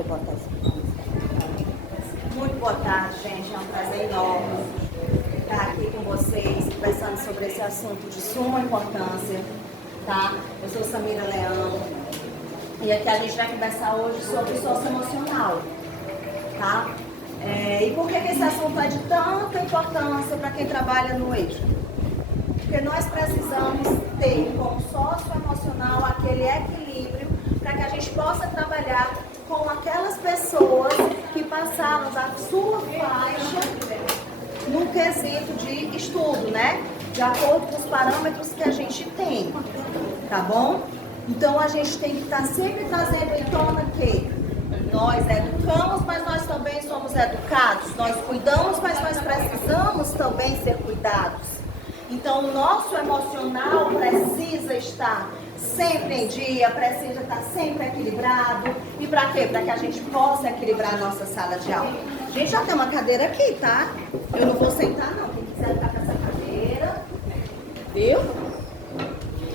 eu botar isso. Muito boa tarde, gente. É um prazer enorme estar aqui com vocês, conversando sobre esse assunto de suma importância, tá? Eu sou Samira Leão e aqui a gente vai conversar hoje sobre socioemocional, tá? E por que esse assunto é de tanta importância para quem trabalha no eixo? Porque nós precisamos ter como socioemocional aquele equilíbrio para que a gente possa trabalhar com aquelas pessoas que passaram da sua faixa no quesito de estudo, né? De acordo com os parâmetros que a gente tem, tá bom? Então a gente tem que estar sempre trazendo em tona que nós educamos, mas nós também somos educados. Nós cuidamos, mas nós precisamos também ser cuidados. Então o nosso emocional precisa estar sempre em dia, precisa estar sempre equilibrado. E para quê? Para que a gente possa equilibrar a nossa sala de aula. A gente já tem uma cadeira aqui, tá? Eu não vou sentar não, quem quiser ficar com essa cadeira, viu?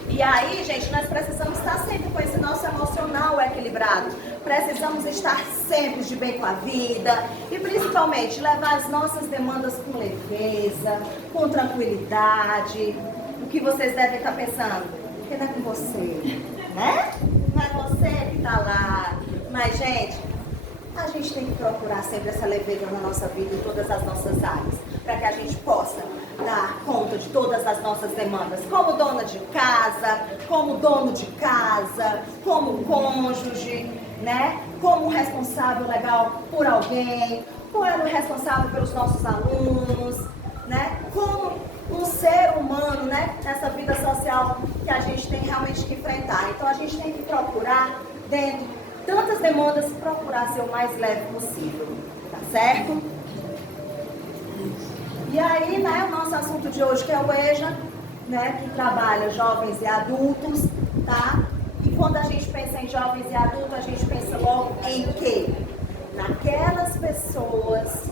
E aí, gente, nós precisamos estar sempre com esse nosso emocional equilibrado. Precisamos estar sempre de bem com a vida e principalmente levar as nossas demandas com leveza, com tranquilidade. O que vocês devem estar pensando? Porque não é com você, né? Não é você que está lá. Mas, gente, a gente tem que procurar sempre essa leveza na nossa vida, em todas as nossas áreas, para que a gente possa dar conta de todas as nossas demandas, como dona de casa, como dono de casa, como cônjuge, né? Como responsável legal por alguém, como responsável pelos nossos alunos, né? Como um ser humano, né? Nessa vida social que a gente tem realmente que enfrentar. Então a gente tem que procurar, dentro de tantas demandas, procurar ser o mais leve possível, tá certo? E aí, né, o nosso assunto de hoje, que é o EJA, né, que trabalha jovens e adultos, tá? E quando a gente pensa em jovens e adultos, a gente pensa logo em quê? Naquelas pessoas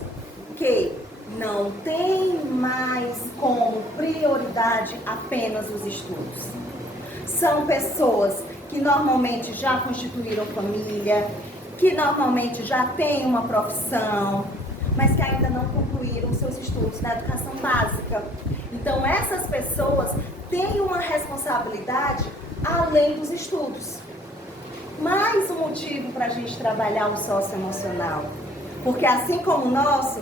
que não têm mais como prioridade apenas os estudos. São pessoas que normalmente já constituíram família, que normalmente já têm uma profissão, mas que ainda não concluíram seus estudos na educação básica. Então, essas pessoas têm uma responsabilidade além dos estudos. Mais um motivo para a gente trabalhar o socioemocional. Porque assim como o nosso,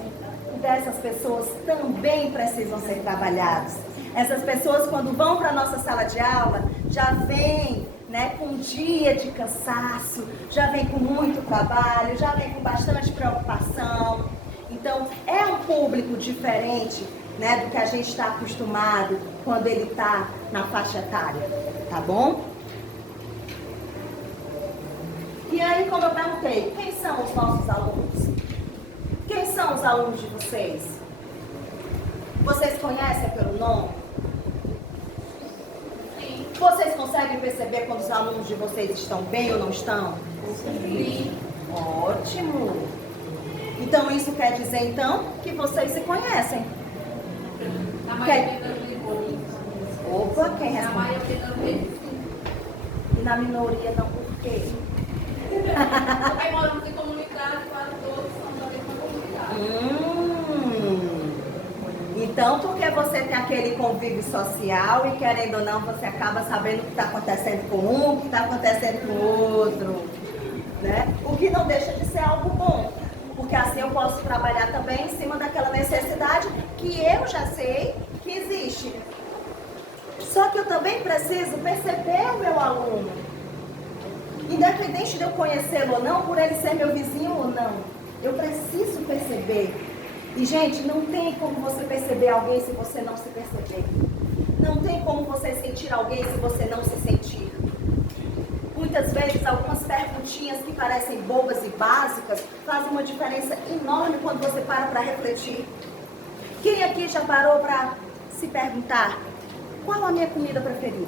dessas pessoas também precisam ser trabalhados. Essas pessoas, quando vão para a nossa sala de aula, já vêm, né, com um dia de cansaço, já vem com muito trabalho, já vem com bastante preocupação. Então, é um público diferente, né, do que a gente está acostumado quando ele está na faixa etária, tá bom? E aí, como eu perguntei, quem são os nossos alunos? Quem são os alunos de vocês? Vocês conhecem pelo nome? Sim. Vocês conseguem perceber quando os alunos de vocês estão bem ou não estão? Sim. Ótimo! Então isso quer dizer então que vocês se conhecem. Na maioria das vezes. Opa, quem responde? Na maioria das vezes, sim. E na minoria não, por quê? Porque moramos em comunidade, quase todos são da mesma comunidade. Então, porque você tem aquele convívio social e querendo ou não, você acaba sabendo o que está acontecendo com um, o que está acontecendo com o outro, né? O que não deixa de ser algo bom. Porque assim eu posso trabalhar também em cima daquela necessidade que eu já sei que existe. Só que eu também preciso perceber o meu aluno. Independente de eu conhecê-lo ou não, por ele ser meu vizinho ou não. Eu preciso perceber. E, gente, não tem como você perceber alguém se você não se perceber. Não tem como você sentir alguém se você não se sentir. Muitas vezes, algumas perguntinhas que parecem bobas e básicas fazem uma diferença enorme quando você para refletir. Quem aqui já parou para se perguntar qual a minha comida preferida?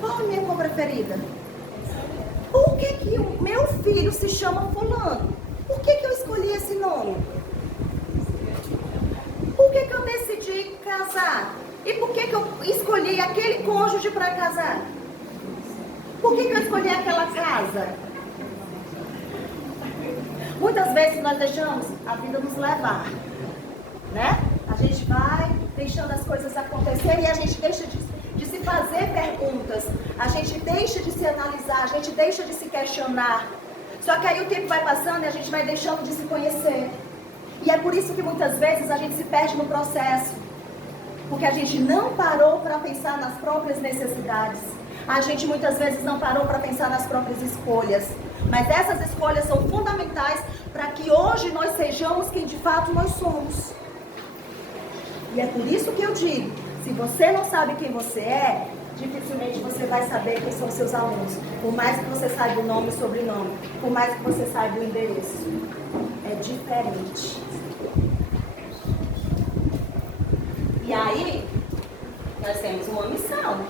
Qual a minha cor preferida? Por que o meu filho se chama fulano? Por que eu escolhi esse nome? Por que eu decidi casar? E por que eu escolhi aquele cônjuge para casar? Por que eu escolhi aquela casa? Muitas vezes nós deixamos a vida nos levar, né? A gente vai deixando as coisas acontecerem e a gente deixa de se fazer perguntas, a gente deixa de se analisar, a gente deixa de se questionar. Só que aí o tempo vai passando e a gente vai deixando de se conhecer. E é por isso que muitas vezes a gente se perde no processo. Porque a gente não parou para pensar nas próprias necessidades. A gente muitas vezes não parou para pensar nas próprias escolhas. Mas essas escolhas são fundamentais para que hoje nós sejamos quem de fato nós somos. E é por isso que eu digo, se você não sabe quem você é, dificilmente você vai saber quem são seus alunos. Por mais que você saiba o nome e sobrenome, por mais que você saiba o endereço. É diferente. E aí, nós temos uma missão.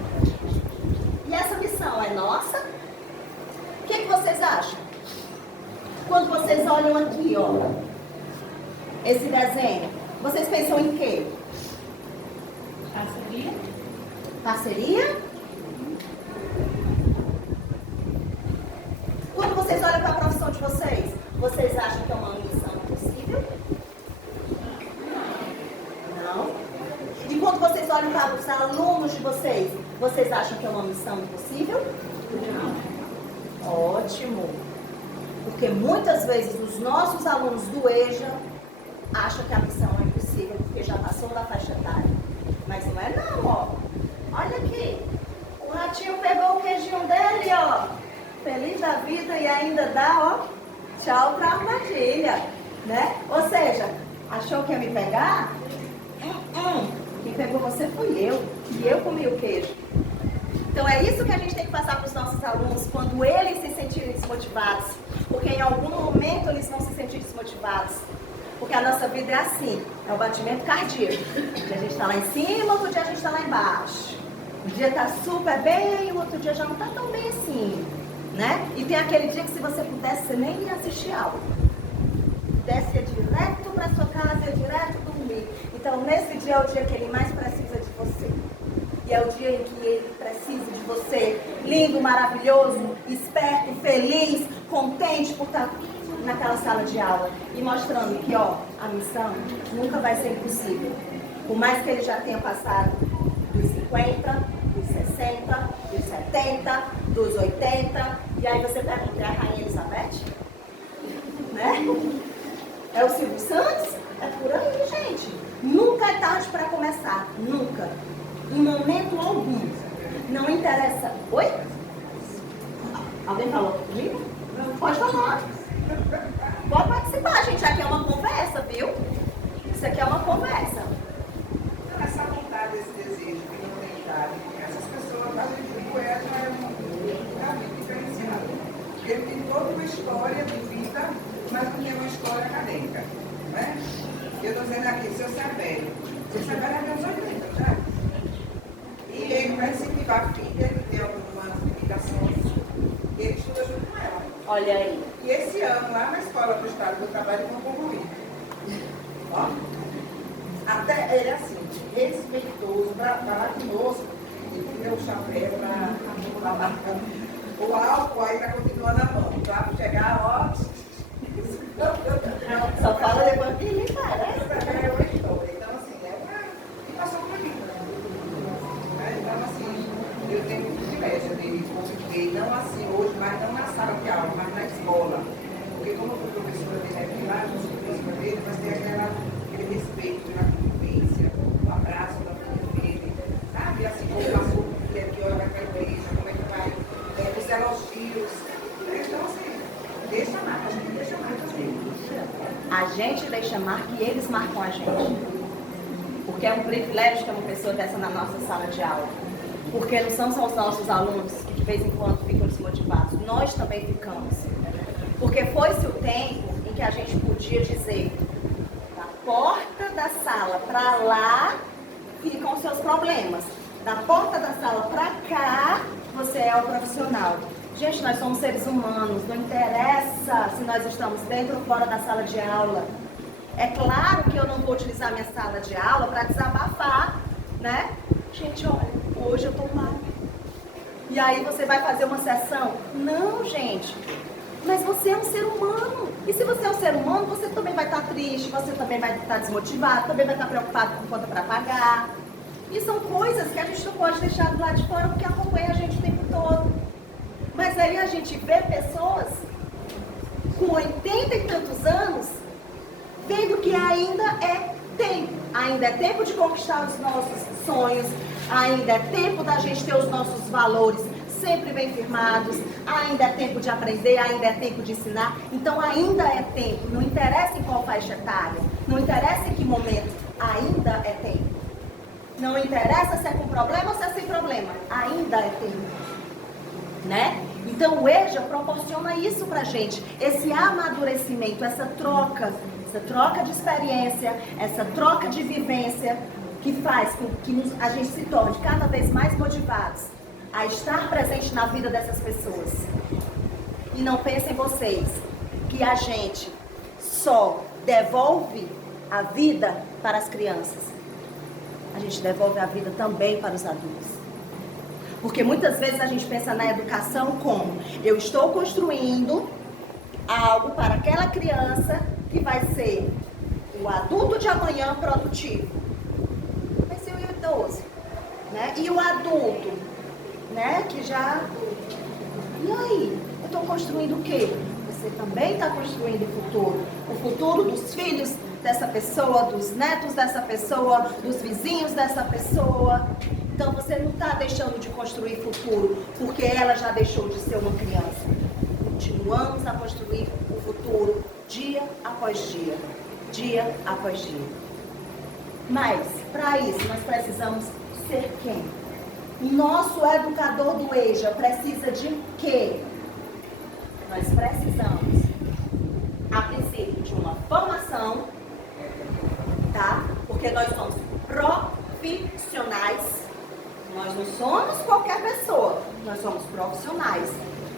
E essa missão é nossa? O que vocês acham? Quando vocês olham aqui, ó, esse desenho, vocês pensam em quê? Parceria. Parceria? Quando vocês olham para a profissão de vocês, vocês acham que é uma missão possível? Não? E quando vocês olham para os alunos de vocês, vocês acham que é uma missão impossível? Não. Ótimo. Porque muitas vezes os nossos alunos do EJA acham que a missão é impossível, porque já passou da faixa etária. Mas não é não, ó. Olha aqui. O ratinho pegou o queijinho dele, ó. Feliz da vida e ainda dá, ó, tchau pra armadilha, né? Ou seja, achou que ia me pegar? Quem pegou você fui eu. E eu comi o queijo. Então é isso que a gente tem que passar para os nossos alunos quando eles se sentirem desmotivados. Porque em algum momento eles vão se sentir desmotivados. Porque a nossa vida é assim, é o batimento cardíaco. Um dia a gente está lá em cima, outro dia a gente está lá embaixo. Um dia está super bem, o outro dia já não está tão bem assim, né? E tem aquele dia que se você pudesse, você nem ia assistir aula. Desce direto para sua casa, ia direto dormir. Então nesse dia é o dia que ele mais precisa de você. E é o dia em que ele precisa de você, lindo, maravilhoso, esperto, feliz, contente por estar naquela sala de aula e mostrando que, ó, a missão nunca vai ser impossível. Por mais que ele já tenha passado dos 50, dos 60, dos 70, dos 80, e aí você pergunta, é a Rainha Elizabeth? Né? É o Silvio Santos? É por aí, gente. Nunca é tarde para começar, nunca. Em momento algum. Não interessa. Oi? Alguém falou comigo? Pode falar. Pode participar, gente. Aqui é uma conversa, viu? Isso aqui é uma conversa. Essa vontade, esse desejo que não tem idade, essas pessoas, a gente do Goiás já é muito diferenciado. Ele tem toda uma história de vida, mas não tem uma história acadêmica. Né? Eu estou dizendo aqui, seu Severo. Seu Severo é meus 80, já. E ele vai incentivar a filha, ele tem algumas limitações, e ele estuda junto com ela. Olha aí. E esse ano, lá na escola do estado do trabalho, vão concluir. Ó. Até ele é assim, respeitoso, para falar conosco, ele tirou o chapéu para marcando. O álcool ainda continua na mão, para chegar, ó. Só fala depois que ele vai, né? Essa é uma história. Então, assim, e passou por mim. Então, assim, eu tenho muito privilégio de conviver, não assim hoje, mas não na sala de aula, mas na escola. Porque como eu fui professora de regular, eu sou professora dele, mas tem aquele respeito pela convivência, o abraço da família dele, sabe? Assim, como passou por filha que olha para a igreja, como é que vai, os elogios. Então, assim, deixa a marca, a gente deixa a marca dele. A gente deixa marca e eles marcam a gente. Porque é um privilégio ter uma pessoa dessa na nossa sala de aula. Porque não são só os nossos alunos que de vez em quando ficam desmotivados. Nós também ficamos. Porque foi-se o tempo em que a gente podia dizer, da porta da sala para lá ficam os seus problemas. Da porta da sala para cá, você é o profissional. Gente, nós somos seres humanos, não interessa se nós estamos dentro ou fora da sala de aula. É claro que eu não vou utilizar minha sala de aula para desabafar, né? Gente, olha, hoje eu tô mal. E aí você vai fazer uma sessão? Não, gente. Mas você é um ser humano. E se você é um ser humano, você também vai estar triste, você também vai estar desmotivado, também vai estar preocupado com conta para pagar. E são coisas que a gente não pode deixar do lado de fora, porque acompanha a gente o tempo todo. Mas aí a gente vê pessoas com 80 e tantos anos, vendo que ainda é tempo. Ainda é tempo de conquistar os nossos sonhos, ainda é tempo da gente ter os nossos valores sempre bem firmados, ainda é tempo de aprender, ainda é tempo de ensinar. Então ainda é tempo, não interessa em qual faixa etária, não interessa em que momento, ainda é tempo. Não interessa se é com problema ou se é sem problema, ainda é tempo, né? Então o EJA proporciona isso pra gente, esse amadurecimento, essa troca de experiência, essa troca de vivência que faz com que a gente se torne cada vez mais motivados a estar presente na vida dessas pessoas. E não pensem vocês que a gente só devolve a vida para as crianças. A gente devolve a vida também para os adultos. Porque muitas vezes a gente pensa na educação como: eu estou construindo algo para aquela criança que vai ser o adulto de amanhã produtivo. Mas e o idoso? Né? E o adulto? Né? Que já... E aí? Eu estou construindo o quê? Você também está construindo o futuro dos filhos dessa pessoa, dos netos dessa pessoa, dos vizinhos dessa pessoa. Então você não está deixando de construir futuro porque ela já deixou de ser uma criança. Continuamos a construir o futuro dia após dia, dia após dia. Mas, para isso, nós precisamos ser quem? O nosso educador do EJA precisa de quê? Nós precisamos, a princípio, de uma formação, tá? Porque nós somos profissionais. Nós não somos qualquer pessoa, nós somos profissionais.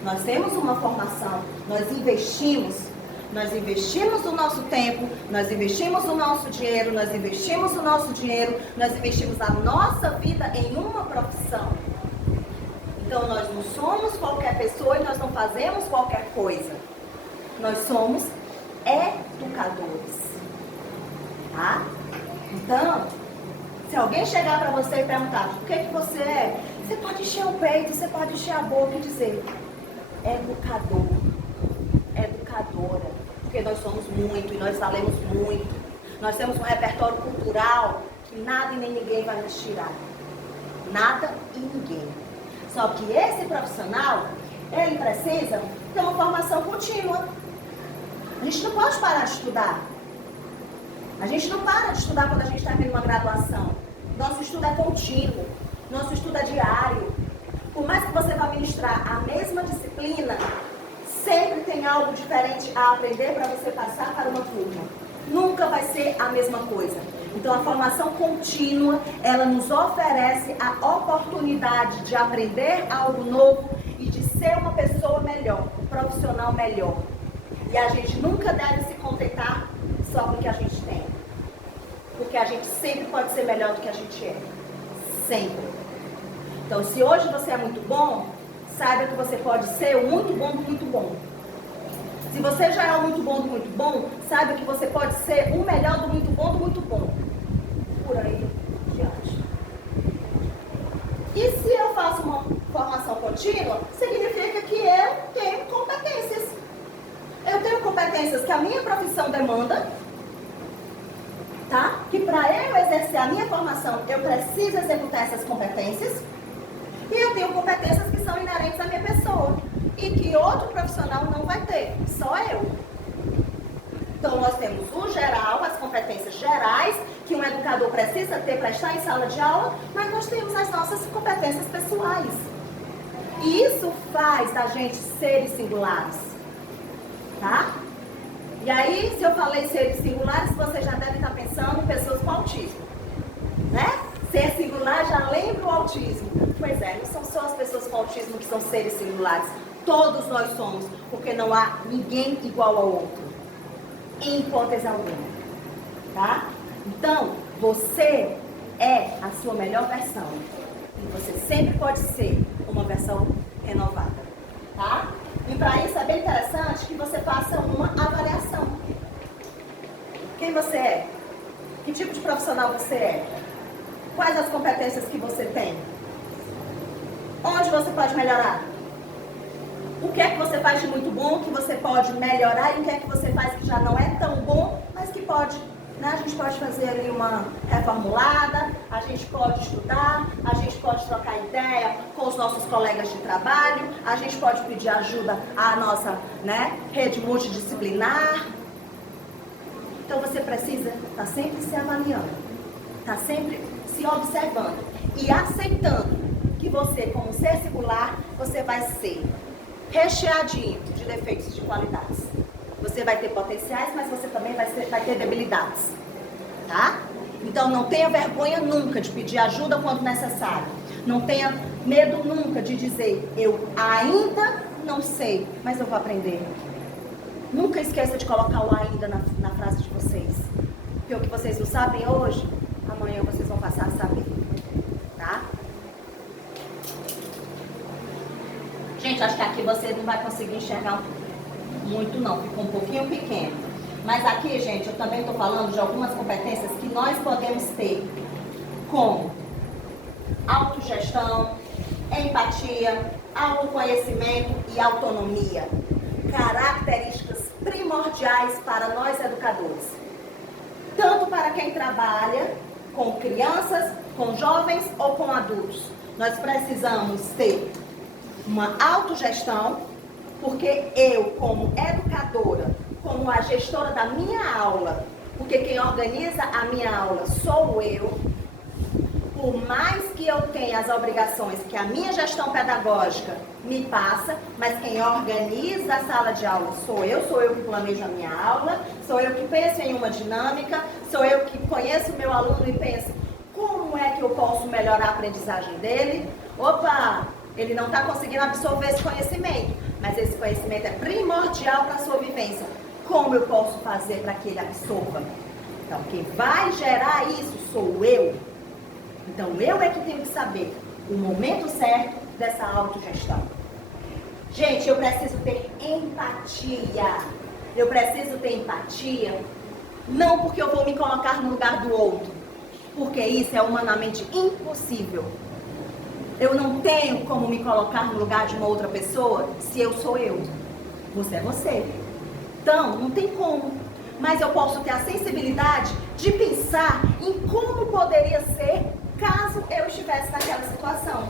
Nós temos uma formação, nós investimos o nosso tempo, nós investimos o nosso dinheiro, nós investimos a nossa vida em uma profissão. Então nós não somos qualquer pessoa e nós não fazemos qualquer coisa. Nós somos educadores, tá? Então, se alguém chegar para você e perguntar o que você é, você pode encher o peito, você pode encher a boca e dizer: educador, educadora, porque nós somos muito e nós valemos muito. Nós temos um repertório cultural que nada e nem ninguém vai nos tirar. Nada e ninguém. Só que esse profissional, ele precisa ter uma formação contínua. A gente não pode parar de estudar. A gente não para de estudar quando a gente termina uma graduação. Nosso estudo é contínuo. Nosso estudo é diário. Por mais que você vá ministrar a mesma disciplina, sempre tem algo diferente a aprender para você passar para uma turma. Nunca vai ser a mesma coisa. Então a formação contínua, ela nos oferece a oportunidade de aprender algo novo e de ser uma pessoa melhor, um profissional melhor. E a gente nunca deve se contentar só com o que a gente tem. Porque a gente sempre pode ser melhor do que a gente é. Sempre. Então, se hoje você é muito bom, saiba que você pode ser o muito bom do muito bom. Se você já é o muito bom do muito bom, saiba que você pode ser o melhor do muito bom do muito bom. Por aí diante. E se eu faço uma formação contínua, significa que eu tenho competências. Eu tenho competências que a minha profissão demanda, tá? Que para eu exercer a minha formação, eu preciso executar essas competências. E eu tenho competências que são inerentes à minha pessoa e que outro profissional não vai ter, só eu. Então nós temos o geral, as competências gerais que um educador precisa ter para estar em sala de aula, mas nós temos as nossas competências pessoais. E isso faz da gente seres singulares, tá? E aí, se eu falei seres singulares, você já deve estar pensando em pessoas com autismo, né? Ser singular já lembra o autismo. Pois é, não são só as pessoas com autismo que são seres singulares. Todos nós somos, porque não há ninguém igual ao outro. Em hipótese alguma. Tá? Então, você é a sua melhor versão. E você sempre pode ser uma versão renovada. Tá? E para isso é bem interessante que você faça uma avaliação. Quem você é? Que tipo de profissional você é? Quais as competências que você tem? Onde você pode melhorar? O que é que você faz de muito bom que você pode melhorar e o que é que você faz que já não é tão bom, mas que pode, né? A gente pode fazer ali uma reformulada, a gente pode estudar, a gente pode trocar ideia com os nossos colegas de trabalho, a gente pode pedir ajuda à nossa, né, rede multidisciplinar. Então você precisa estar sempre se avaliando, estar sempre se observando e aceitando que você, como ser singular, você vai ser recheadinho de defeitos e de qualidades. Você vai ter potenciais, mas você também vai ter debilidades, tá? Então não tenha vergonha nunca de pedir ajuda quando necessário. Não tenha medo nunca de dizer, eu ainda não sei, mas eu vou aprender. Nunca esqueça de colocar o ainda na frase de vocês. Porque o que vocês não sabem hoje, amanhã vocês vão passar a saber, tá? Gente, acho que aqui você não vai conseguir enxergar muito não, ficou um pouquinho pequeno. Mas aqui, gente, eu também estou falando de algumas competências que nós podemos ter, como autogestão, empatia, autoconhecimento e autonomia. Características primordiais para nós educadores. Tanto para quem trabalha com crianças, com jovens ou com adultos. Nós precisamos ter uma autogestão, porque eu, como educadora, como a gestora da minha aula, porque quem organiza a minha aula sou eu, por mais que eu tenha as obrigações que a minha gestão pedagógica me passa, mas quem organiza a sala de aula sou eu que planejo a minha aula, sou eu que penso em uma dinâmica, sou eu que conheço o meu aluno e penso como é que eu posso melhorar a aprendizagem dele. Opa, ele não está conseguindo absorver esse conhecimento, mas esse conhecimento é primordial para a sua vivência. Como eu posso fazer para que ele absorva? Então, quem vai gerar isso sou eu. Então, eu é que tenho que saber o momento certo dessa autogestão. Gente, eu preciso ter empatia. Eu preciso ter empatia, não porque eu vou me colocar no lugar do outro, porque isso é humanamente impossível. Eu não tenho como me colocar no lugar de uma outra pessoa se eu sou eu. Você é você. Então, não tem como. Mas eu posso ter a sensibilidade de pensar em como poderia ser caso eu estivesse naquela situação.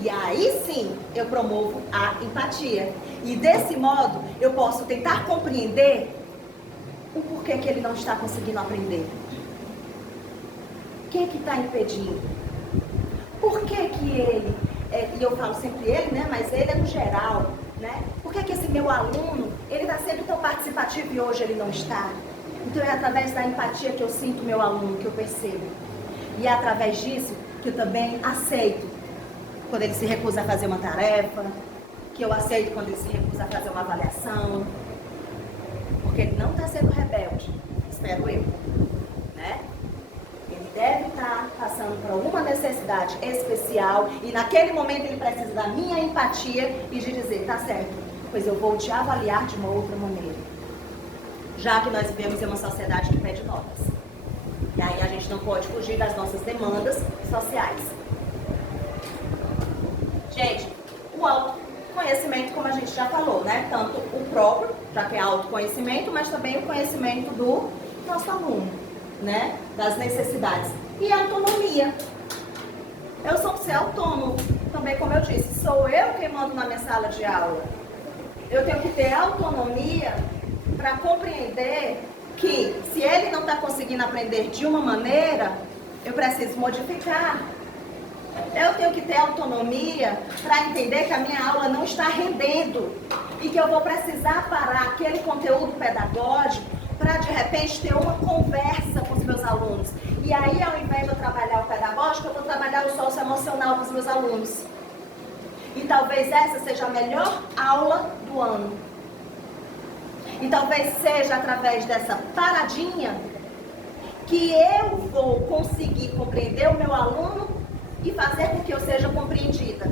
E aí sim, eu promovo a empatia. E desse modo, eu posso tentar compreender o porquê que ele não está conseguindo aprender. O que está impedindo? Por que ele, e eu falo sempre ele, né? Mas ele é no geral, né? Por que esse meu aluno, ele está sempre tão participativo e hoje ele não está? Então é através da empatia que eu sinto o meu aluno, que eu percebo. E é através disso que eu também aceito quando ele se recusa a fazer uma tarefa, que eu aceito quando ele se recusa a fazer uma avaliação, porque ele não está sendo rebelde, espero eu, né? Ele deve estar passando por alguma necessidade especial e naquele momento ele precisa da minha empatia e de dizer, tá certo, pois eu vou te avaliar de uma outra maneira. Já que nós vivemos em uma sociedade que pede notas. E aí a gente não pode fugir das nossas demandas sociais. Gente, o autoconhecimento, como a gente já falou, né? Tanto o próprio, já que é autoconhecimento, mas também o conhecimento do nosso aluno, né? Das necessidades. E a autonomia. Eu sou ser autônomo, também como eu disse, sou eu quem mando na minha sala de aula. Eu tenho que ter autonomia para compreender que se ele não está conseguindo aprender de uma maneira, eu preciso modificar. Eu tenho que ter autonomia para entender que a minha aula não está rendendo e que eu vou precisar parar aquele conteúdo pedagógico para de repente ter uma conversa com os meus alunos. E aí, ao invés de eu trabalhar o pedagógico, eu vou trabalhar o socioemocional com os meus alunos. E talvez essa seja a melhor aula do ano. E talvez seja através dessa paradinha que eu vou conseguir compreender o meu aluno e fazer com que eu seja compreendida.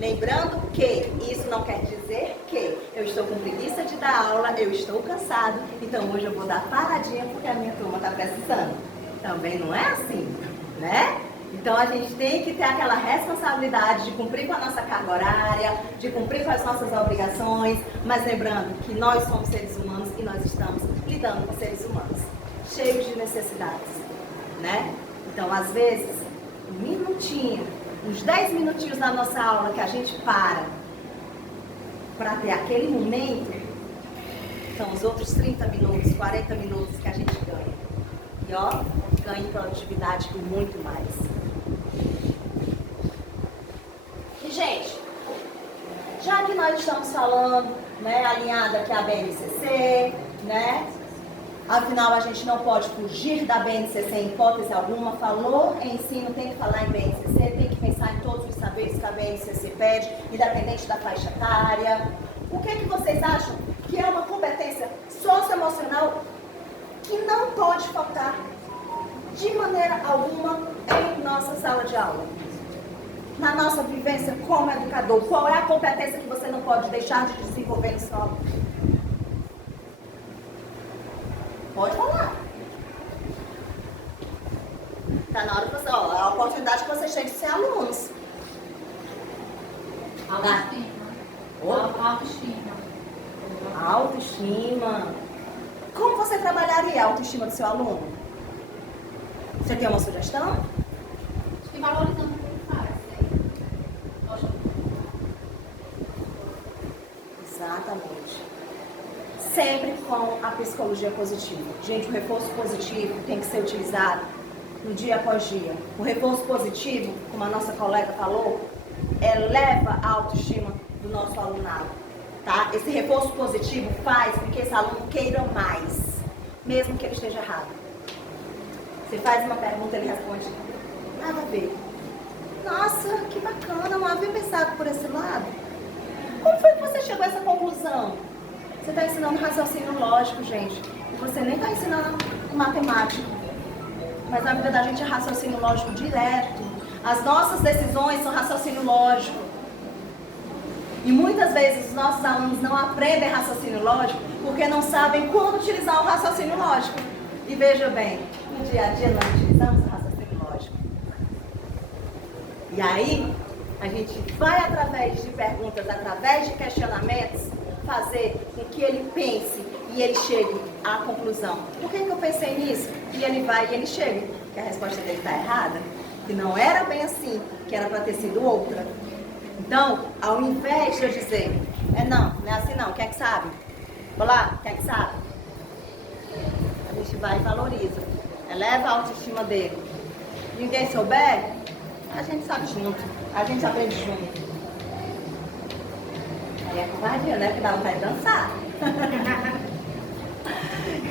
Lembrando que isso não quer dizer que eu estou com preguiça de dar aula, eu estou cansado, então hoje eu vou dar paradinha porque a minha turma está precisando. Também não é assim, né? Então a gente tem que ter aquela responsabilidade de cumprir com a nossa carga horária, de cumprir com as nossas obrigações, mas lembrando que nós somos seres humanos e nós estamos lidando com seres humanos, cheios de necessidades, né? Então às vezes, um minutinho, uns 10 minutinhos na nossa aula que a gente para ter aquele momento, são os outros 30 minutos, 40 minutos que a gente ganha. E ó, ganha em produtividade e muito mais. E gente, já que nós estamos falando, né, alinhado aqui à BNCC, né? Afinal, a gente não pode fugir da BNCC em hipótese alguma. Falou em ensino, tem que falar em BNCC, tem que pensar em todos os saberes que a BNCC pede, independente da faixa etária. O que vocês acham que é uma competência socioemocional que não pode faltar de maneira alguma em nossa sala de aula? Na nossa vivência como educador, qual é a competência que você não pode deixar de desenvolver no seu aluno? Pode falar. Está na hora de você, ó, a oportunidade que vocês têm de ser alunos. Autoestima. Autoestima. Autoestima. Como você trabalharia a autoestima do seu aluno? Você tem uma sugestão? Acho que valorizando o que ele faz. Exatamente. Sempre com a psicologia positiva. Gente, o reforço positivo tem que ser utilizado no dia após dia. O reforço positivo, como a nossa colega falou, eleva a autoestima do nosso alunado. Tá? Esse reforço positivo faz com que esse aluno queira mais, mesmo que ele esteja errado. Você faz uma pergunta, ele responde, nada a ver. Nossa, que bacana, não havia pensado por esse lado. Como foi que você chegou a essa conclusão? Você está ensinando raciocínio lógico, gente. E você nem está ensinando matemática. Mas na vida da gente é raciocínio lógico direto. As nossas decisões são raciocínio lógico. E muitas vezes os nossos alunos não aprendem raciocínio lógico porque não sabem quando utilizar o raciocínio lógico. E veja bem, no dia a dia nós utilizamos o raciocínio lógico. E aí, a gente vai através de perguntas, através de questionamentos, fazer com que ele pense e ele chegue à conclusão. Por que eu pensei nisso? E ele vai e ele chega. Que a resposta dele está errada, que não era bem assim, que era para ter sido outra. Então, ao invés de eu dizer, não é assim não, quem é que sabe? Olá, quem é que sabe? A gente vai e valoriza, eleva a autoestima dele. Ninguém souber, a gente sabe junto, a gente aprende junto. Aí é covardia, né? Porque dá vontade de dançar.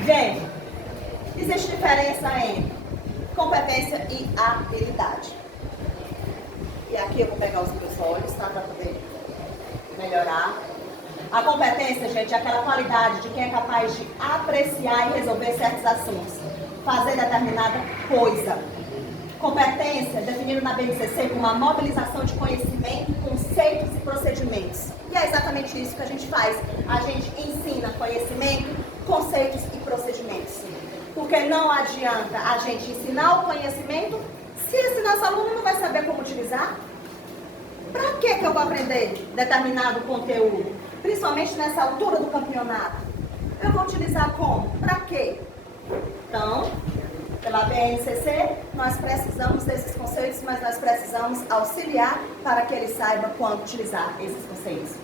Gente, existe diferença entre competência e habilidade. E aqui eu vou pegar os meus olhos, tá? Para poder melhorar. A competência, gente, é aquela qualidade de quem é capaz de apreciar e resolver certos assuntos. Fazer determinada coisa. Competência, definido na BNCC como a mobilização de conhecimento, conceitos e procedimentos. E é exatamente isso que a gente faz. A gente ensina conhecimento, conceitos e procedimentos. Porque não adianta a gente ensinar o conhecimento se esse nosso aluno não vai saber como utilizar. Para que eu vou aprender determinado conteúdo? Principalmente nessa altura do campeonato. Eu vou utilizar como? Para quê? Então, pela BNCC, nós precisamos desses conceitos, mas nós precisamos auxiliar para que ele saiba quando utilizar esses conceitos.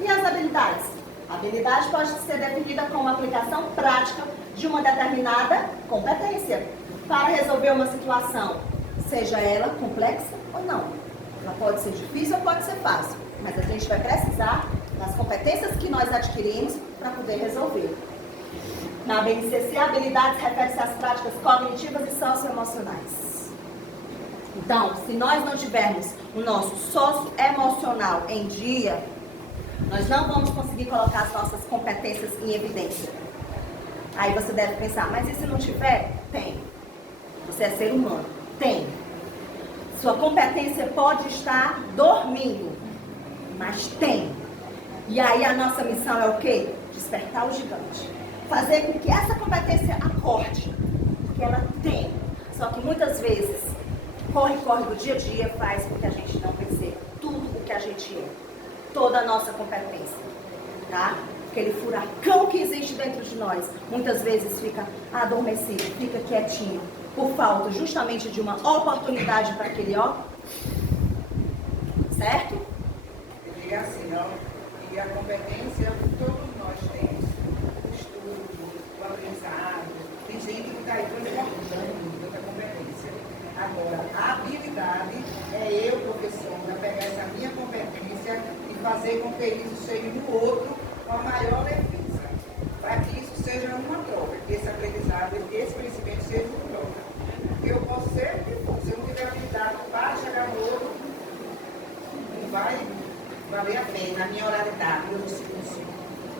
E as habilidades? A habilidade pode ser definida como a aplicação prática de uma determinada competência para resolver uma situação, seja ela complexa ou não. Ela pode ser difícil ou pode ser fácil, mas a gente vai precisar das competências que nós adquirimos para poder resolver. Na BNCC, habilidades refere-se às práticas cognitivas e socioemocionais. Então, se nós não tivermos o nosso socioemocional em dia, nós não vamos conseguir colocar as nossas competências em evidência. Aí você deve pensar, mas e se não tiver? Tem. Você é ser humano. Tem. Sua competência pode estar dormindo, mas tem. E aí a nossa missão é o quê? Despertar o gigante. Fazer com que essa competência acorde. Porque ela tem. Só que muitas vezes, corre do dia a dia faz com que a gente não perceba tudo o que a gente é. Toda a nossa competência. Tá? Aquele furacão que existe dentro de nós, muitas vezes fica adormecido, fica quietinho, por falta justamente de uma oportunidade para aquele ó. Certo? Eu digo assim, não, e a competência todos nós temos. O estudo, o aprendizado, tem gente que está aí transportando tanta competência. Agora, a habilidade é eu, professora, pegar essa minha competência e fazer com que isso chegue no outro com a maior leveza, para que isso seja uma troca, que esse aprendizado, esse conhecimento seja uma troca. Eu posso ser o que for, se eu não tiver habilidade para chegar no outro, não vai valer a pena, na minha oralidade, eu não sei consigo.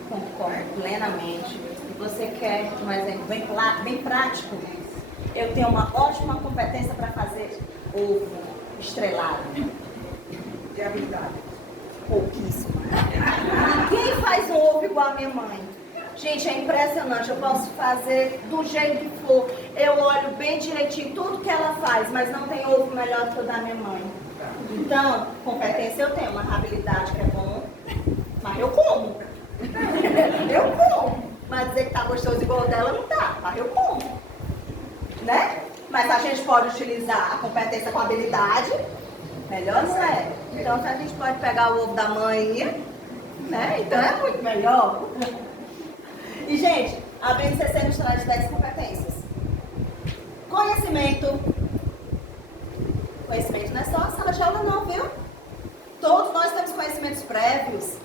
Concordo plenamente. E você quer um exemplo bem prático? Eu tenho uma ótima competência para fazer ovo estrelado. De habilidade. Pouquíssimo. Ninguém faz um ovo igual a minha mãe. Gente, é impressionante. Eu posso fazer do jeito que for. Eu olho bem direitinho tudo que ela faz, mas não tem ovo melhor do que o da minha mãe. Então, competência eu tenho, uma habilidade que é bom, mas eu como. Eu como. Mas dizer que tá gostoso igual o dela não tá, mas eu como. Né? Mas a gente pode utilizar a competência com a habilidade, melhor não é? Então, se a gente pode pegar o ovo da mãe, né? Então é muito melhor. E, gente, abrindo CC no História de 10 competências. Conhecimento. Conhecimento não é só a sala de aula não, viu? Todos nós temos conhecimentos prévios.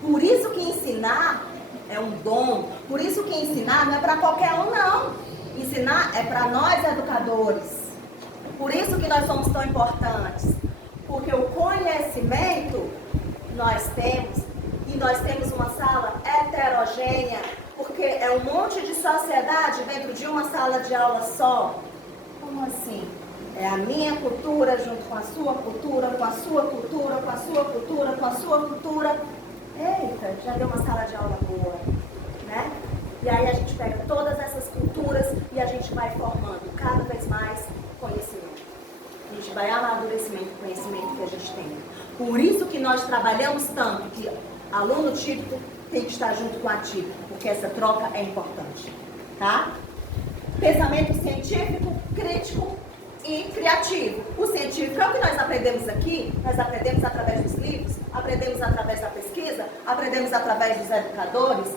Por isso que ensinar é um dom. Por isso que ensinar não é para qualquer um, não. Ensinar é para nós, educadores. Por isso que nós somos tão importantes. Porque o conhecimento nós temos, e nós temos uma sala heterogênea, porque é um monte de sociedade dentro de uma sala de aula só. Como assim? É a minha cultura junto com a sua cultura, com a sua cultura, com a sua cultura, com a sua cultura. Eita, já deu uma sala de aula boa, né? E aí a gente pega todas essas culturas e a gente vai formando cada vez mais conhecimento. A gente vai amadurecendo o conhecimento que a gente tem. Por isso que nós trabalhamos tanto, que aluno típico tem que estar junto com a típico, porque essa troca é importante, tá? Pensamento científico, crítico e criativo. O científico é o que nós aprendemos aqui, nós aprendemos através dos livros, aprendemos através da pesquisa, aprendemos através dos educadores.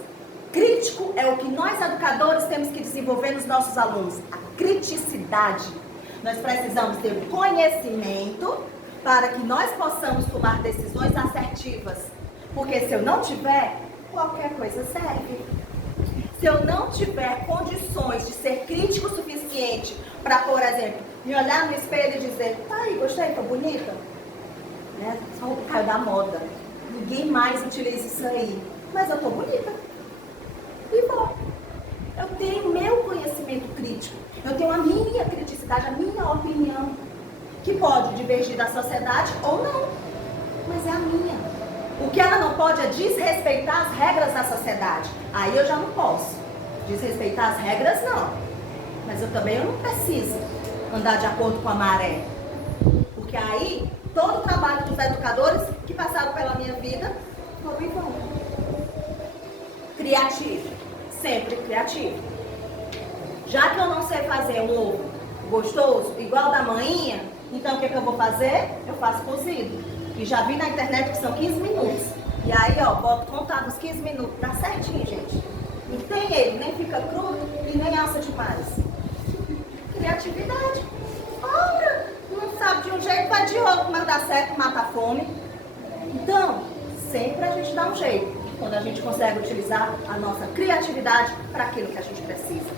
Crítico é o que nós educadores temos que desenvolver nos nossos alunos, a criticidade. Nós precisamos ter o conhecimento para que nós possamos tomar decisões assertivas. Porque se eu não tiver, qualquer coisa serve. Se eu não tiver condições de ser crítico o suficiente para, por exemplo, me olhar no espelho e dizer, tá aí, gostei, tô bonita, né? Essa roupa caiu da moda. Ninguém mais utiliza isso aí. Mas eu tô bonita. E vou. Eu tenho meu conhecimento crítico. Eu tenho a minha criticidade, a minha opinião. Que pode divergir da sociedade ou não. Mas é a minha. O que ela não pode é desrespeitar as regras da sociedade. Aí eu já não posso. Desrespeitar as regras, não. Mas eu também não preciso andar de acordo com a maré. Porque aí, todo o trabalho dos educadores que passaram pela minha vida foram em vão. Criativo. Sempre criativo. Já que eu não sei fazer um ovo gostoso, igual da manhinha, então o que eu vou fazer? Eu faço cozido. E já vi na internet que são 15 minutos. E aí, ó, boto contar nos 15 minutos. Dá certinho, gente. Não tem ele, nem fica cru e nem assa demais. Criatividade. Ora, não sabe de um jeito, vai de outro, mas dá certo, mata a fome. Então, sempre a gente dá um jeito. Quando a gente consegue utilizar a nossa criatividade para aquilo que a gente precisa.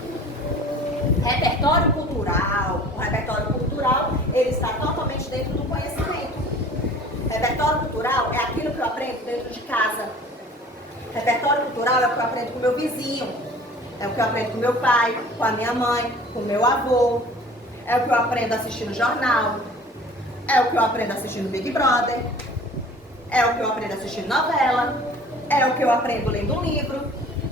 Repertório cultural. O repertório cultural, ele está totalmente dentro do conhecimento. Repertório cultural é aquilo que eu aprendo dentro de casa. Repertório cultural é o que eu aprendo com o meu vizinho. É o que eu aprendo com meu pai, com a minha mãe, com o meu avô. É o que eu aprendo assistindo jornal. É o que eu aprendo assistindo Big Brother. É o que eu aprendo assistindo novela. É o que eu aprendo lendo um livro,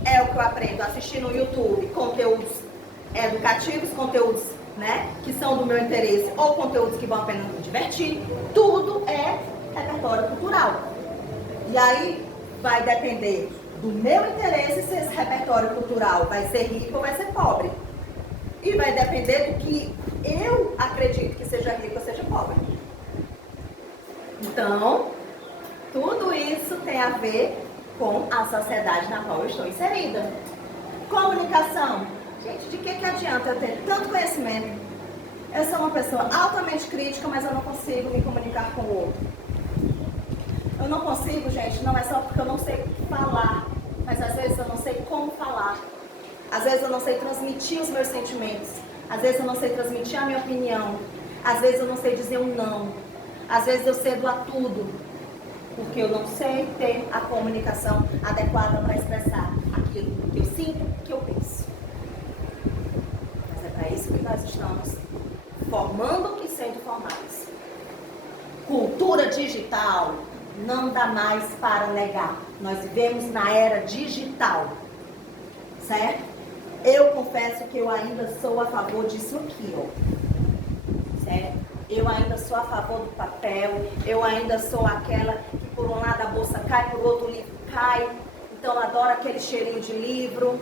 é o que eu aprendo assistindo no YouTube, conteúdos educativos, conteúdos, né, que são do meu interesse, ou conteúdos que vão apenas me divertir. Tudo é repertório cultural. E aí vai depender do meu interesse se esse repertório cultural vai ser rico ou vai ser pobre. E vai depender do que eu acredito que seja rico ou seja pobre. Então, tudo isso tem a ver com a sociedade na qual eu estou inserida. Comunicação. Gente, de que adianta eu ter tanto conhecimento? Eu sou uma pessoa altamente crítica, mas eu não consigo me comunicar com o outro. Eu não consigo, gente, não é só porque eu não sei falar, mas às vezes eu não sei como falar. Às vezes eu não sei transmitir os meus sentimentos. Às vezes eu não sei transmitir a minha opinião. Às vezes eu não sei dizer um não. Às vezes eu cedo a tudo. Porque eu não sei ter a comunicação adequada para expressar aquilo que eu sinto, que eu penso. Mas é para isso que nós estamos formando e sendo formados. Cultura digital não dá mais para negar. Nós vivemos na era digital, certo? Eu confesso que eu ainda sou a favor disso aqui, ó. Certo? Eu ainda sou a favor do papel, eu ainda sou aquela que por um lado a bolsa cai, por outro o livro cai. Então eu adoro aquele cheirinho de livro.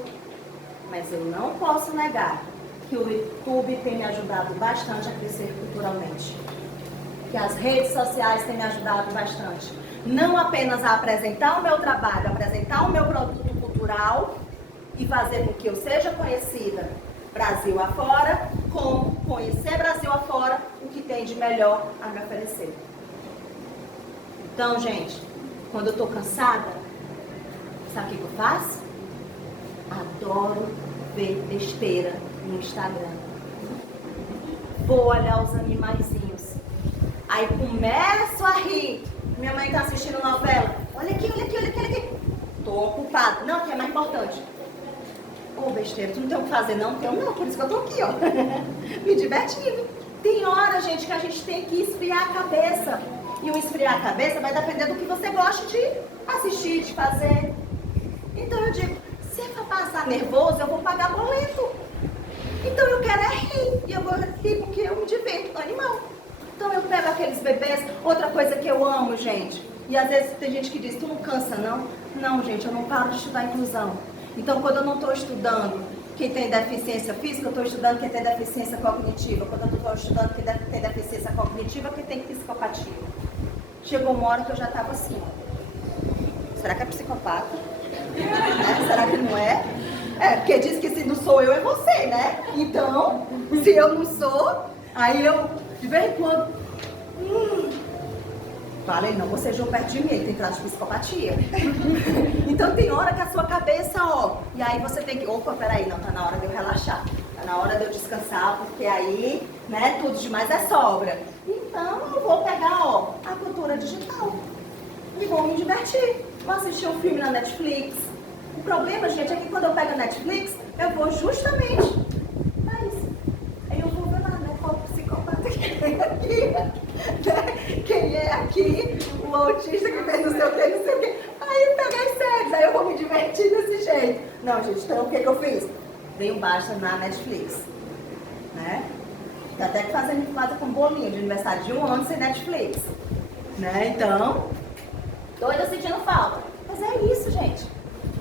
Mas eu não posso negar que o YouTube tem me ajudado bastante a crescer culturalmente. Que as redes sociais têm me ajudado bastante. Não apenas a apresentar o meu trabalho, apresentar o meu produto cultural e fazer com que eu seja conhecida Brasil afora, como conhecer Brasil afora, o que tem de melhor a me oferecer. Então, gente, quando eu tô cansada, sabe o que eu faço? Adoro ver besteira no Instagram. Vou olhar os animaizinhos. Aí começo a rir. Minha mãe tá assistindo novela. Olha aqui, olha aqui, olha aqui, olha aqui. Tô ocupada. Não, que é mais importante. Ô, besteira, tu não tem o que fazer, não? Tenho, não, por isso que eu tô aqui, ó. Me divertindo. Tem hora, gente, que a gente tem que esfriar a cabeça. E o esfriar a cabeça vai depender do que você gosta de assistir, de fazer. Então eu digo, se é pra passar nervoso, eu vou pagar boleto. Então eu quero é rir. E eu vou rir porque eu me diverto, animal. Então eu pego aqueles bebês. Outra coisa que eu amo, gente. E às vezes tem gente que diz, tu não cansa, não? Não, gente, eu não paro de estudar inclusão. Então, quando eu não estou estudando quem tem deficiência física, eu estou estudando quem tem deficiência cognitiva. Quando eu estou estudando quem tem deficiência cognitiva, quem tem psicopatia. Chegou uma hora que eu já estava assim, ó. Será que é psicopata? Será que não é? É, porque diz que se não sou eu, é você, né? Então, se eu não sou, aí eu, de vez em quando... Falei, não, você jogou perto de mim, ele tem traço de psicopatia. Então tem hora que a sua cabeça, ó, e aí você tem que, opa, peraí, não, tá na hora de eu relaxar. Tá na hora de eu descansar, porque aí, né, tudo demais é sobra. Então eu vou pegar, ó, a cultura digital. E vou me divertir. Vou assistir um filme na Netflix. O problema, gente, é que quando eu pego a Netflix, eu vou justamente pra isso. Aí eu vou ver lá, né, qual psicopata que tem aqui. Quem é aqui, o autista que fez não sei o que, não sei o que. Aí eu peguei as séries, aí eu vou me divertir desse jeito. Não, gente, então o que eu fiz? Dei um basta na Netflix, né? Tem até que fazer com bolinho de aniversário de 1 ano sem Netflix, né? Então, doida sentindo falta. Mas é isso, gente.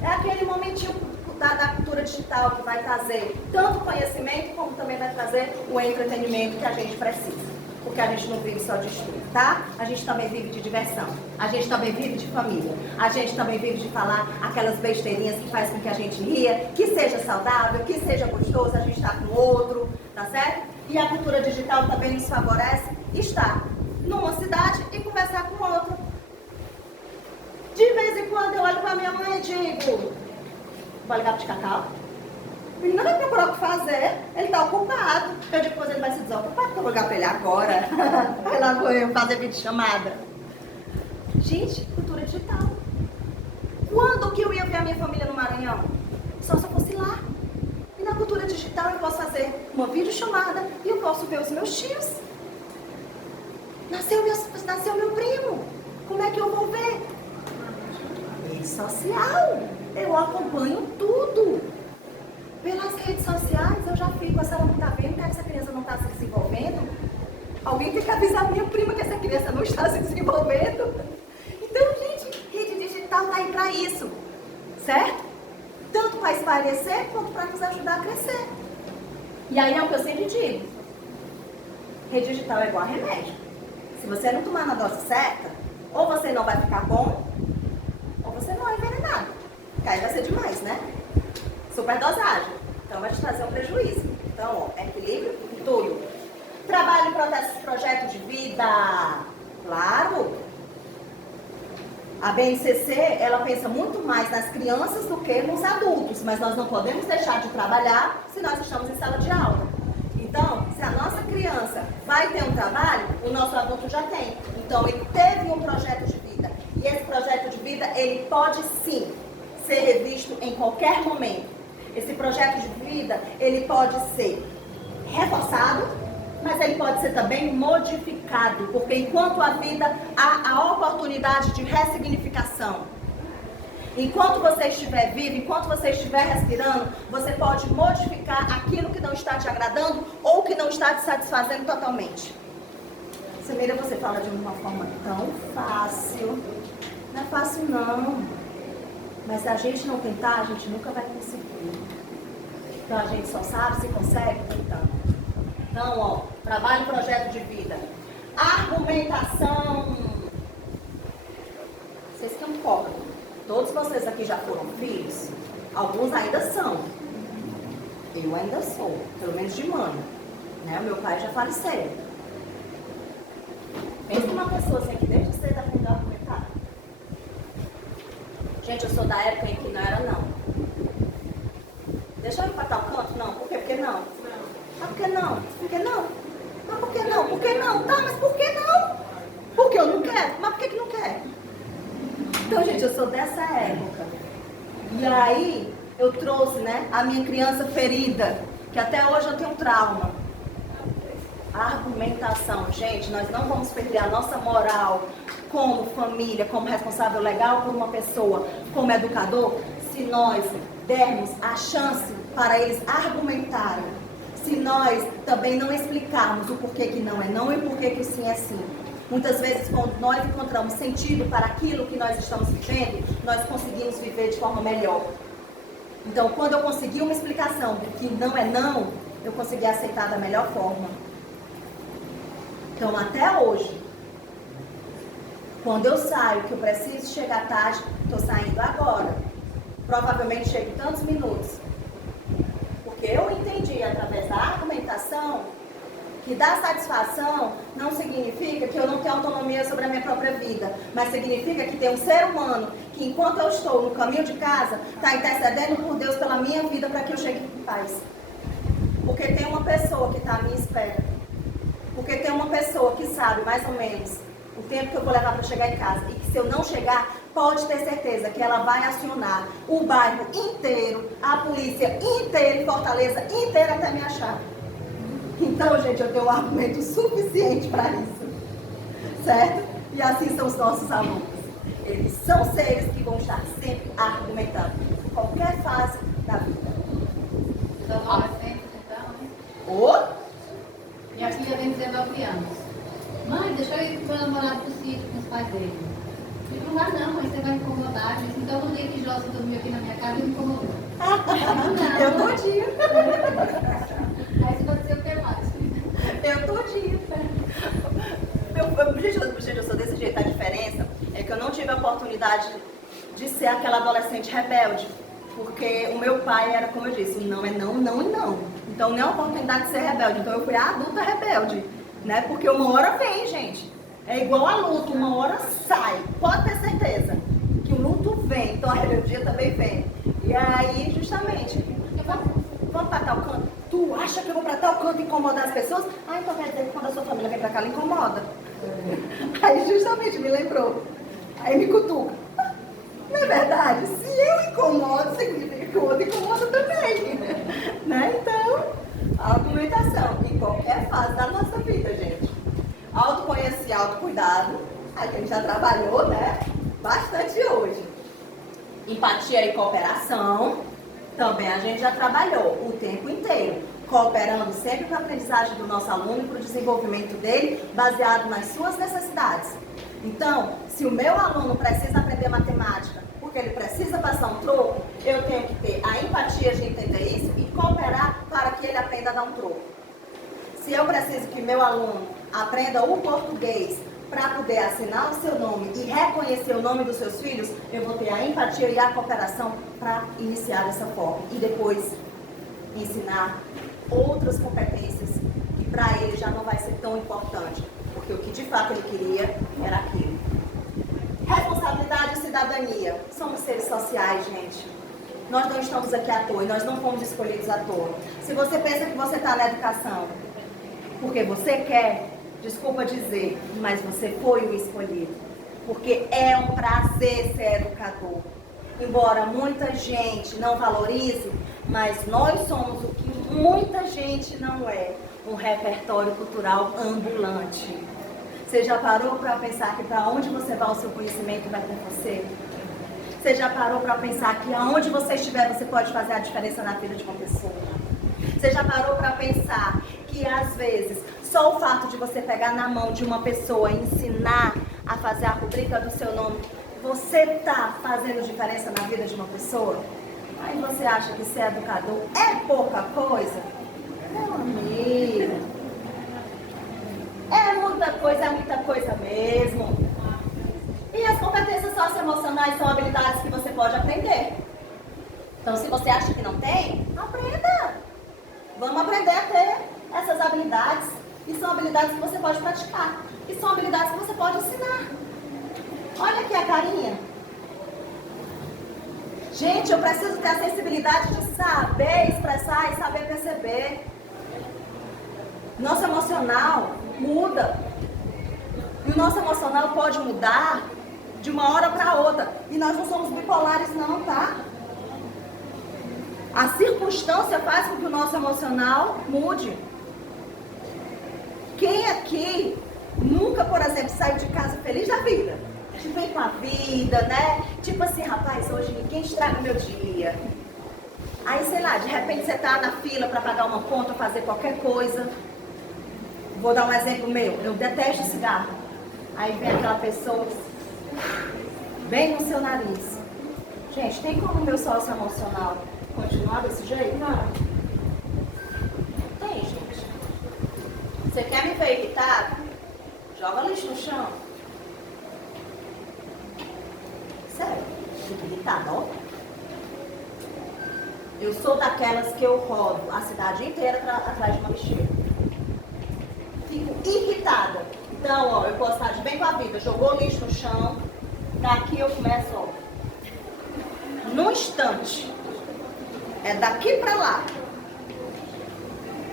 É aquele momentinho da cultura digital que vai trazer tanto conhecimento como também vai trazer o entretenimento que a gente precisa. Porque a gente não vive só de estudo, tá? A gente também vive de diversão. A gente também vive de família. A gente também vive de falar aquelas besteirinhas que faz com que a gente ria, que seja saudável, que seja gostoso, a gente estar com o outro, tá certo? E a cultura digital também nos favorece estar numa cidade e conversar com outra. De vez em quando eu olho pra minha mãe e digo, vou ligar pro Cacau? Ele não vai procurar o que fazer, ele está ocupado. Eu digo, depois ele vai se desocupar, porque eu vou ligar para ele agora. Vai lá, vou eu fazer videochamada. Gente, cultura digital. Quando que eu ia ver a minha família no Maranhão? Só se eu fosse lá. E na cultura digital eu posso fazer uma videochamada e eu posso ver os meus tios. Nasceu meu primo. Como é que eu vou ver? rede social. Eu acompanho tudo. Pelas redes sociais eu já fico, a senhora não está vendo que essa criança não está se desenvolvendo? Alguém tem que avisar minha prima que essa criança não está se desenvolvendo. Então, gente, rede digital está aí para isso, certo? Tanto para esclarecer quanto para nos ajudar a crescer. E aí é o que eu sempre digo. Rede digital é igual a remédio. Se você não tomar na dose certa, ou você não vai ficar bom, ou você não vai envenenar. Porque aí vai ser demais, né? Superdosagem. Então vai te trazer um prejuízo. Então, ó, equilíbrio em tudo. Trabalho em projeto de vida. Claro. A BNCC, ela pensa muito mais nas crianças do que nos adultos. Mas nós não podemos deixar de trabalhar se nós estamos em sala de aula. Então, se a nossa criança vai ter um trabalho, o nosso adulto já tem. Então, ele teve um projeto de vida. E esse projeto de vida, ele pode sim ser revisto em qualquer momento. Esse projeto de vida, ele pode ser reforçado, mas ele pode ser também modificado. Porque enquanto a vida, há a oportunidade de ressignificação. Enquanto você estiver vivo, enquanto você estiver respirando, você pode modificar aquilo que não está te agradando ou que não está te satisfazendo totalmente. Samira, você fala de uma forma tão fácil. Não é fácil não. Mas se a gente não tentar, a gente nunca vai conseguir. Então a gente só sabe se consegue tentando. Então, ó, trabalho e projeto de vida. Argumentação. Vocês concordam? Todos vocês aqui já foram filhos? Alguns ainda são. Eu ainda sou, pelo menos de mãe. Né? O meu pai já faleceu. Pensa numa pessoa assim que desde cedo aprendeu a argumentar. Gente, eu sou da época em que não era não. Deixa eu ir pra tal canto? Não. Por quê? Por que não? Ah, por que não? Por que não? Ah, por que não? Por que não? Tá, mas por que não? Porque eu não quero. Mas por que não quer? Então, gente, eu sou dessa época. E aí, eu trouxe, né, a minha criança ferida, que até hoje eu tenho trauma. A argumentação. Gente, nós não vamos perder a nossa moral como família, como responsável legal por uma pessoa, como educador, se nós dermos a chance para eles argumentarem. Se nós também não explicarmos o porquê que não é não e o porquê que sim é sim. Muitas vezes, quando nós encontramos sentido para aquilo que nós estamos vivendo, nós conseguimos viver de forma melhor. Então, quando eu consegui uma explicação de que não é não, eu consegui aceitar da melhor forma. Então, até hoje, quando eu saio, que eu preciso chegar tarde, estou saindo agora. Provavelmente chego tantos minutos. Porque eu entendi, através da argumentação, que dar satisfação não significa que eu não tenho autonomia sobre a minha própria vida, mas significa que tem um ser humano que, enquanto eu estou no caminho de casa, está intercedendo por Deus pela minha vida para que eu chegue em paz. Porque tem uma pessoa que está à minha espera. Porque tem uma pessoa que sabe mais ou menos o tempo que eu vou levar para chegar em casa. E que se eu não chegar, pode ter certeza que ela vai acionar o bairro inteiro, a polícia inteira, Fortaleza inteira até me achar. Então, gente, eu tenho um argumento suficiente para isso, certo? E assim são os nossos alunos. Eles são seres que vão estar sempre argumentando, em qualquer fase da vida. São adolescentes, então, né? Ô? Minha filha tem 19 anos. Mãe, deixa eu ir com o meu namorado pro sítio com os pais dele. Eu digo, não vai não, mãe, você vai incomodar. Eu disse, então eu mandei que Jossa dormiu aqui na minha casa e me incomodou. Eu todinha. Aí se aconteceu o que mais? Eu todinha. Gente, eu sou desse jeito. A diferença é que eu não tive a oportunidade de ser aquela adolescente rebelde. Porque o meu pai era, como eu disse, não é não, não e não. Então, nem a oportunidade de ser rebelde. Então, eu fui a adulta rebelde. Né? Porque uma hora vem, gente. É igual a luto, uma hora sai. Pode ter certeza que o luto vem. Então, a rebeldia também vem. E aí, justamente, vamos para tal canto? Tu acha que eu vou para tal canto incomodar as pessoas? Ah, então quer dizer que quando a sua família vem para cá, ela incomoda. Aí justamente me lembrou. Aí me cutuca. Não é verdade? Se eu incomodo, significa que o outro incomoda também. Né? Então, a argumentação em qualquer fase da nossa vida, gente. Autoconhecer, autocuidado. A gente já trabalhou, né? Bastante hoje. empatia e cooperação, também a gente já trabalhou o tempo inteiro, cooperando sempre para a aprendizagem do nosso aluno e para o desenvolvimento dele, baseado nas suas necessidades. Então, se o meu aluno precisa aprender matemática, porque ele precisa passar um troco, eu tenho que ter a empatia de entender isso e cooperar para que ele aprenda a dar um troco. Se eu preciso que meu aluno aprenda o português para poder assinar o seu nome e reconhecer o nome dos seus filhos, eu vou ter a empatia e a cooperação para iniciar dessa forma. E depois ensinar outras competências que para ele já não vai ser tão importante, porque o que de fato ele queria era aquilo. Responsabilidade e cidadania. Somos seres sociais, gente. Nós não estamos aqui à toa e nós não fomos escolhidos à toa. Se você pensa que você está na educação porque você quer, desculpa dizer, mas você foi o escolhido. Porque é um prazer ser educador. Embora muita gente não valorize, mas nós somos o que muita gente não é. Um repertório cultural ambulante. Você já parou para pensar que para onde você vai o seu conhecimento vai com você? Você já parou para pensar que aonde você estiver você pode fazer a diferença na vida de uma pessoa? Você já parou para pensar que às vezes só o fato de você pegar na mão de uma pessoa e ensinar a fazer a rubrica do seu nome, você está fazendo diferença na vida de uma pessoa? Aí você acha que ser educador é pouca coisa? Meu amigo, é muita coisa mesmo. E as competências socioemocionais são habilidades que você pode aprender. Então, se você acha que não tem, aprenda. Vamos aprender a ter essas habilidades. E são habilidades que você pode praticar. E são habilidades que você pode ensinar. Olha aqui a carinha. Gente, eu preciso ter a sensibilidade de saber expressar e saber perceber. Nosso emocional muda. E o nosso emocional pode mudar de uma hora para outra. E nós não somos bipolares não, tá? A circunstância faz com que o nosso emocional mude. Quem aqui nunca, por exemplo, saiu de casa feliz da vida? Vem com a vida, né? Tipo assim, rapaz, hoje ninguém estraga o meu dia. Aí, sei lá, de repente você tá na fila para pagar uma conta, fazer qualquer coisa. Vou dar um exemplo meu. Eu detesto cigarro. Aí vem aquela pessoa bem no seu nariz. Gente, tem como o meu sócio emocional continuar desse jeito? Não. Tem, gente. Você quer me ver irritado? Joga lixo no chão. Sério, fico irritada, ó. Eu sou daquelas que eu rodo a cidade inteira atrás de uma lixeira. Fico irritada. Então, ó, eu posso estar de bem com a vida. Jogou lixo no chão. Daqui eu começo, ó. Num instante. É daqui pra lá.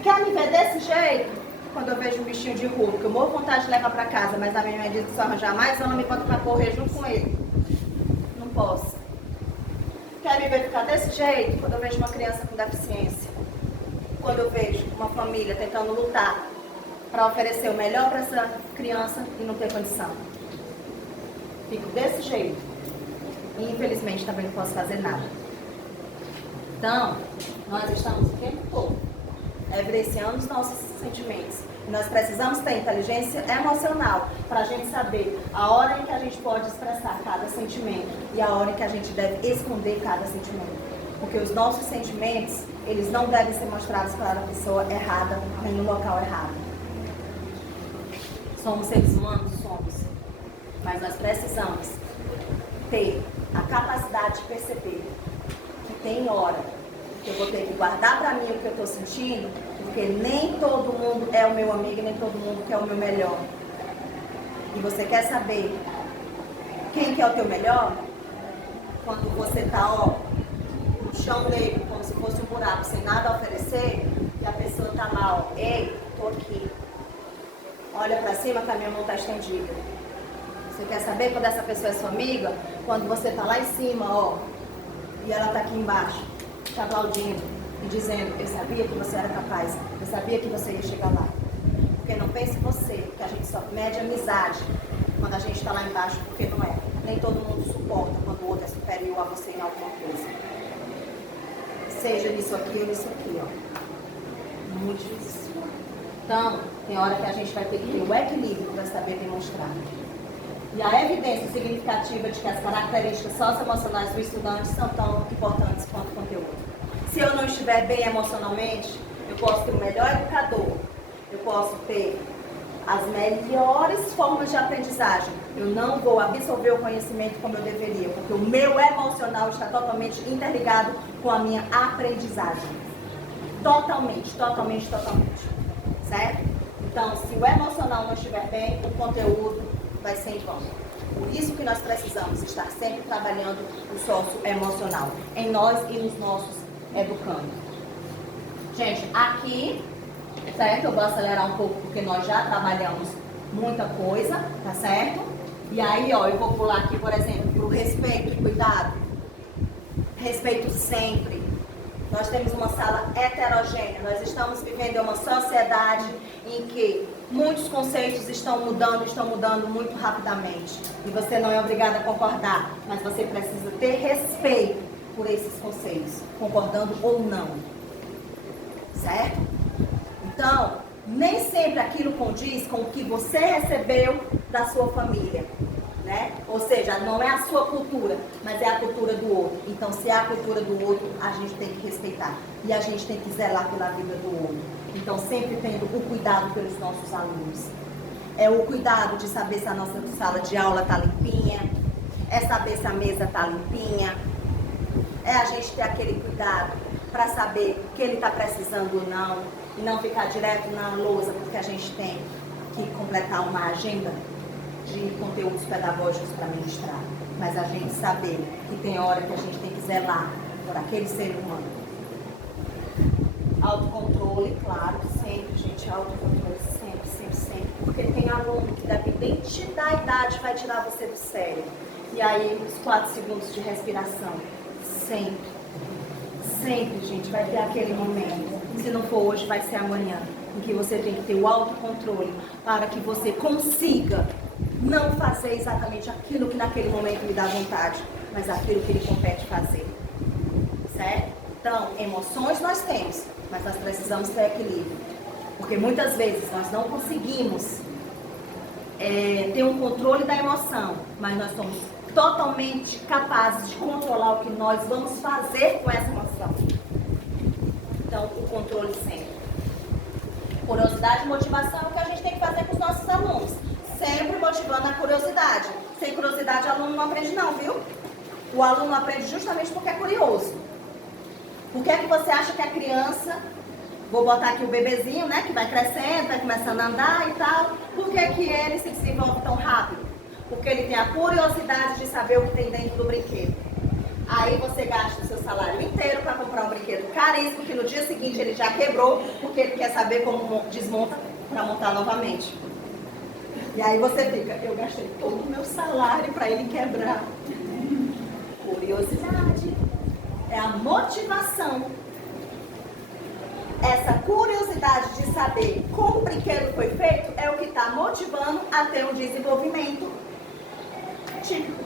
Quer me ver desse jeito? Quando eu vejo um bichinho de rua, que eu morro vontade de levar pra casa, mas a minha mãe diz que se eu arranjar mais homem, bota pra correr junto com ele. Não posso. Quer me ver ficar desse jeito? Quando eu vejo uma criança com deficiência. Quando eu vejo uma família tentando lutar para oferecer o melhor para essa criança e não ter condição. Fico desse jeito. E infelizmente também não posso fazer nada. Então, nós estamos o tempo todo evidenciando os nossos sentimentos. E nós precisamos ter inteligência emocional para a gente saber a hora em que a gente pode expressar cada sentimento e a hora em que a gente deve esconder cada sentimento. Porque os nossos sentimentos, eles não devem ser mostrados para a pessoa errada, nem no local errado. Somos seres humanos? Somos. Mas nós precisamos ter a capacidade de perceber que tem hora que eu vou ter que guardar para mim o que eu estou sentindo, porque nem todo mundo é o meu amigo, nem todo mundo quer o meu melhor. E você quer saber quem que é o teu melhor? Quando você está, ó, no chão negro, como se fosse um buraco, sem nada a oferecer, e a pessoa está lá, ó, ei, tô aqui. Olha para cima que a minha mão está estendida. Você quer saber quando essa pessoa é sua amiga? Quando você está lá em cima, ó, e ela está aqui embaixo, te aplaudindo e dizendo, eu sabia que você era capaz, eu sabia que você ia chegar lá. Porque não pense você que a gente só mede amizade quando a gente está lá embaixo, porque não é. nem todo mundo suporta quando o outro é superior a você em alguma coisa. Seja nisso aqui ou nisso aqui, ó. Muito difícil. Então, tem hora que a gente vai ter que ter o equilíbrio para saber demonstrar. E a evidência significativa de que as características socioemocionais do estudante são tão importantes quanto o conteúdo. Se eu não estiver bem emocionalmente, eu posso ter o melhor educador, eu posso ter as melhores formas de aprendizagem. Eu não vou absorver o conhecimento como eu deveria, porque o meu emocional está totalmente interligado com a minha aprendizagem. Totalmente. Certo? Então, se o emocional não estiver bem, o conteúdo vai ser em vão. Por isso que nós precisamos estar sempre trabalhando o socioemocional em nós e nos nossos educandos. Gente, aqui, certo? Eu vou acelerar um pouco porque nós já trabalhamos muita coisa, tá certo? E aí, ó, eu vou pular aqui, por exemplo, para o respeito e cuidado. Respeito sempre. Nós temos uma sala heterogênea. Nós estamos vivendo em uma sociedade em que muitos conceitos estão mudando muito rapidamente. E você não é obrigado a concordar, mas você precisa ter respeito por esses conceitos, concordando ou não. Certo? Então, nem sempre aquilo condiz com o que você recebeu da sua família. Né? Ou seja, não é a sua cultura, mas é a cultura do outro. Então, se é a cultura do outro, a gente tem que respeitar. E a gente tem que zelar pela vida do outro. Então, sempre tendo o cuidado pelos nossos alunos. É o cuidado de saber se a nossa sala de aula está limpinha. É saber se a mesa está limpinha. É a gente ter aquele cuidado para saber o que ele está precisando ou não. E não ficar direto na lousa, porque a gente tem que completar uma agenda de conteúdos pedagógicos para ministrar, mas a gente saber que tem hora que a gente tem que zelar por aquele ser humano. Autocontrole, claro, sempre, gente, autocontrole, sempre, porque tem aluno que, dependente da idade, vai tirar você do sério. E aí, os 4 segundos de respiração, sempre, gente, vai ter aquele momento. Se não for hoje, vai ser amanhã, em que você tem que ter o autocontrole para que você consiga não fazer exatamente aquilo que naquele momento lhe dá vontade, mas aquilo que lhe compete fazer. Certo? Então, emoções nós temos, mas nós precisamos ter equilíbrio. Porque muitas vezes nós não conseguimos ter um controle da emoção, mas nós somos totalmente capazes de controlar o que nós vamos fazer com essa emoção. Então, o controle sempre. Curiosidade e motivação é o que a gente tem que fazer com os nossos alunos. Sempre motivando a curiosidade. Sem curiosidade, o aluno não aprende não, viu? O aluno aprende justamente porque é curioso. Por que é que você acha que a criança, vou botar aqui o bebezinho, né, que vai crescendo, vai começando a andar e tal, por que que ele se desenvolve tão rápido? Porque ele tem a curiosidade de saber o que tem dentro do brinquedo. Aí você gasta o seu salário inteiro para comprar um brinquedo caríssimo, que no dia seguinte ele já quebrou, porque ele quer saber como desmonta para montar novamente. E aí você fica, eu gastei todo o meu salário para ele quebrar. Curiosidade é a motivação. Essa curiosidade de saber como o brinquedo foi feito é o que está motivando a ter um desenvolvimento típico.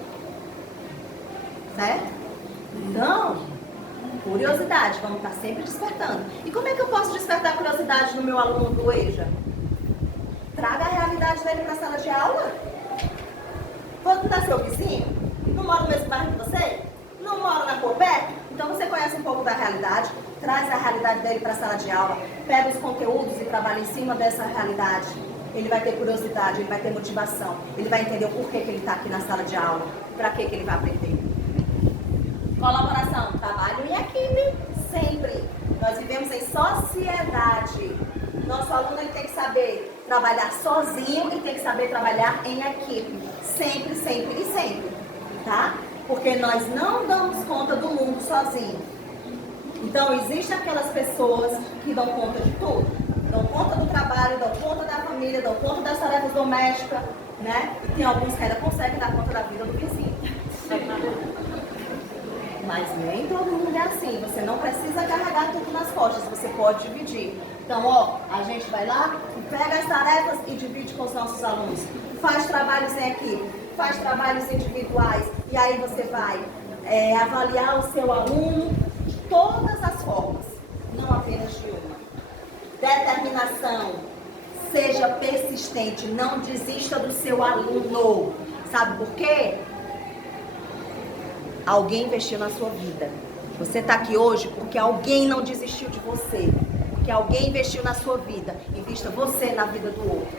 Certo? Então, curiosidade, vamos estar sempre despertando. E como é que eu posso despertar a curiosidade no meu aluno do EJA? Traga a realidade dele para a sala de aula. Vou dar seu vizinho? Não mora no mesmo bairro que você? Não mora na rua perto? Então você conhece um pouco da realidade, traz a realidade dele para a sala de aula, pega os conteúdos e trabalha em cima dessa realidade. Ele vai ter curiosidade, ele vai ter motivação, ele vai entender o porquê que ele está aqui na sala de aula, para que ele vai aprender. Colaboração, trabalho em equipe, sempre. Nós vivemos em sociedade. Nosso aluno ele tem que saber trabalhar sozinho e tem que saber trabalhar em equipe. Sempre, tá? Porque nós não damos conta do mundo sozinho. Então, existem aquelas pessoas que dão conta de tudo. Dão conta do trabalho, dão conta da família, dão conta das tarefas domésticas, né? E tem alguns que ainda conseguem dar conta da vida do vizinho. Mas nem todo mundo é assim. Você não precisa carregar tudo nas costas, você pode dividir. Então, ó, a gente vai lá e pega as tarefas e divide com os nossos alunos. Faz trabalhos em equipe. faz trabalhos individuais, e aí você vai avaliar o seu aluno de todas as formas, não apenas de uma. Determinação, seja persistente, não desista do seu aluno. Sabe por quê? Alguém investiu na sua vida. Você está aqui hoje porque alguém não desistiu de você. Porque alguém investiu na sua vida. Invista você na vida do outro.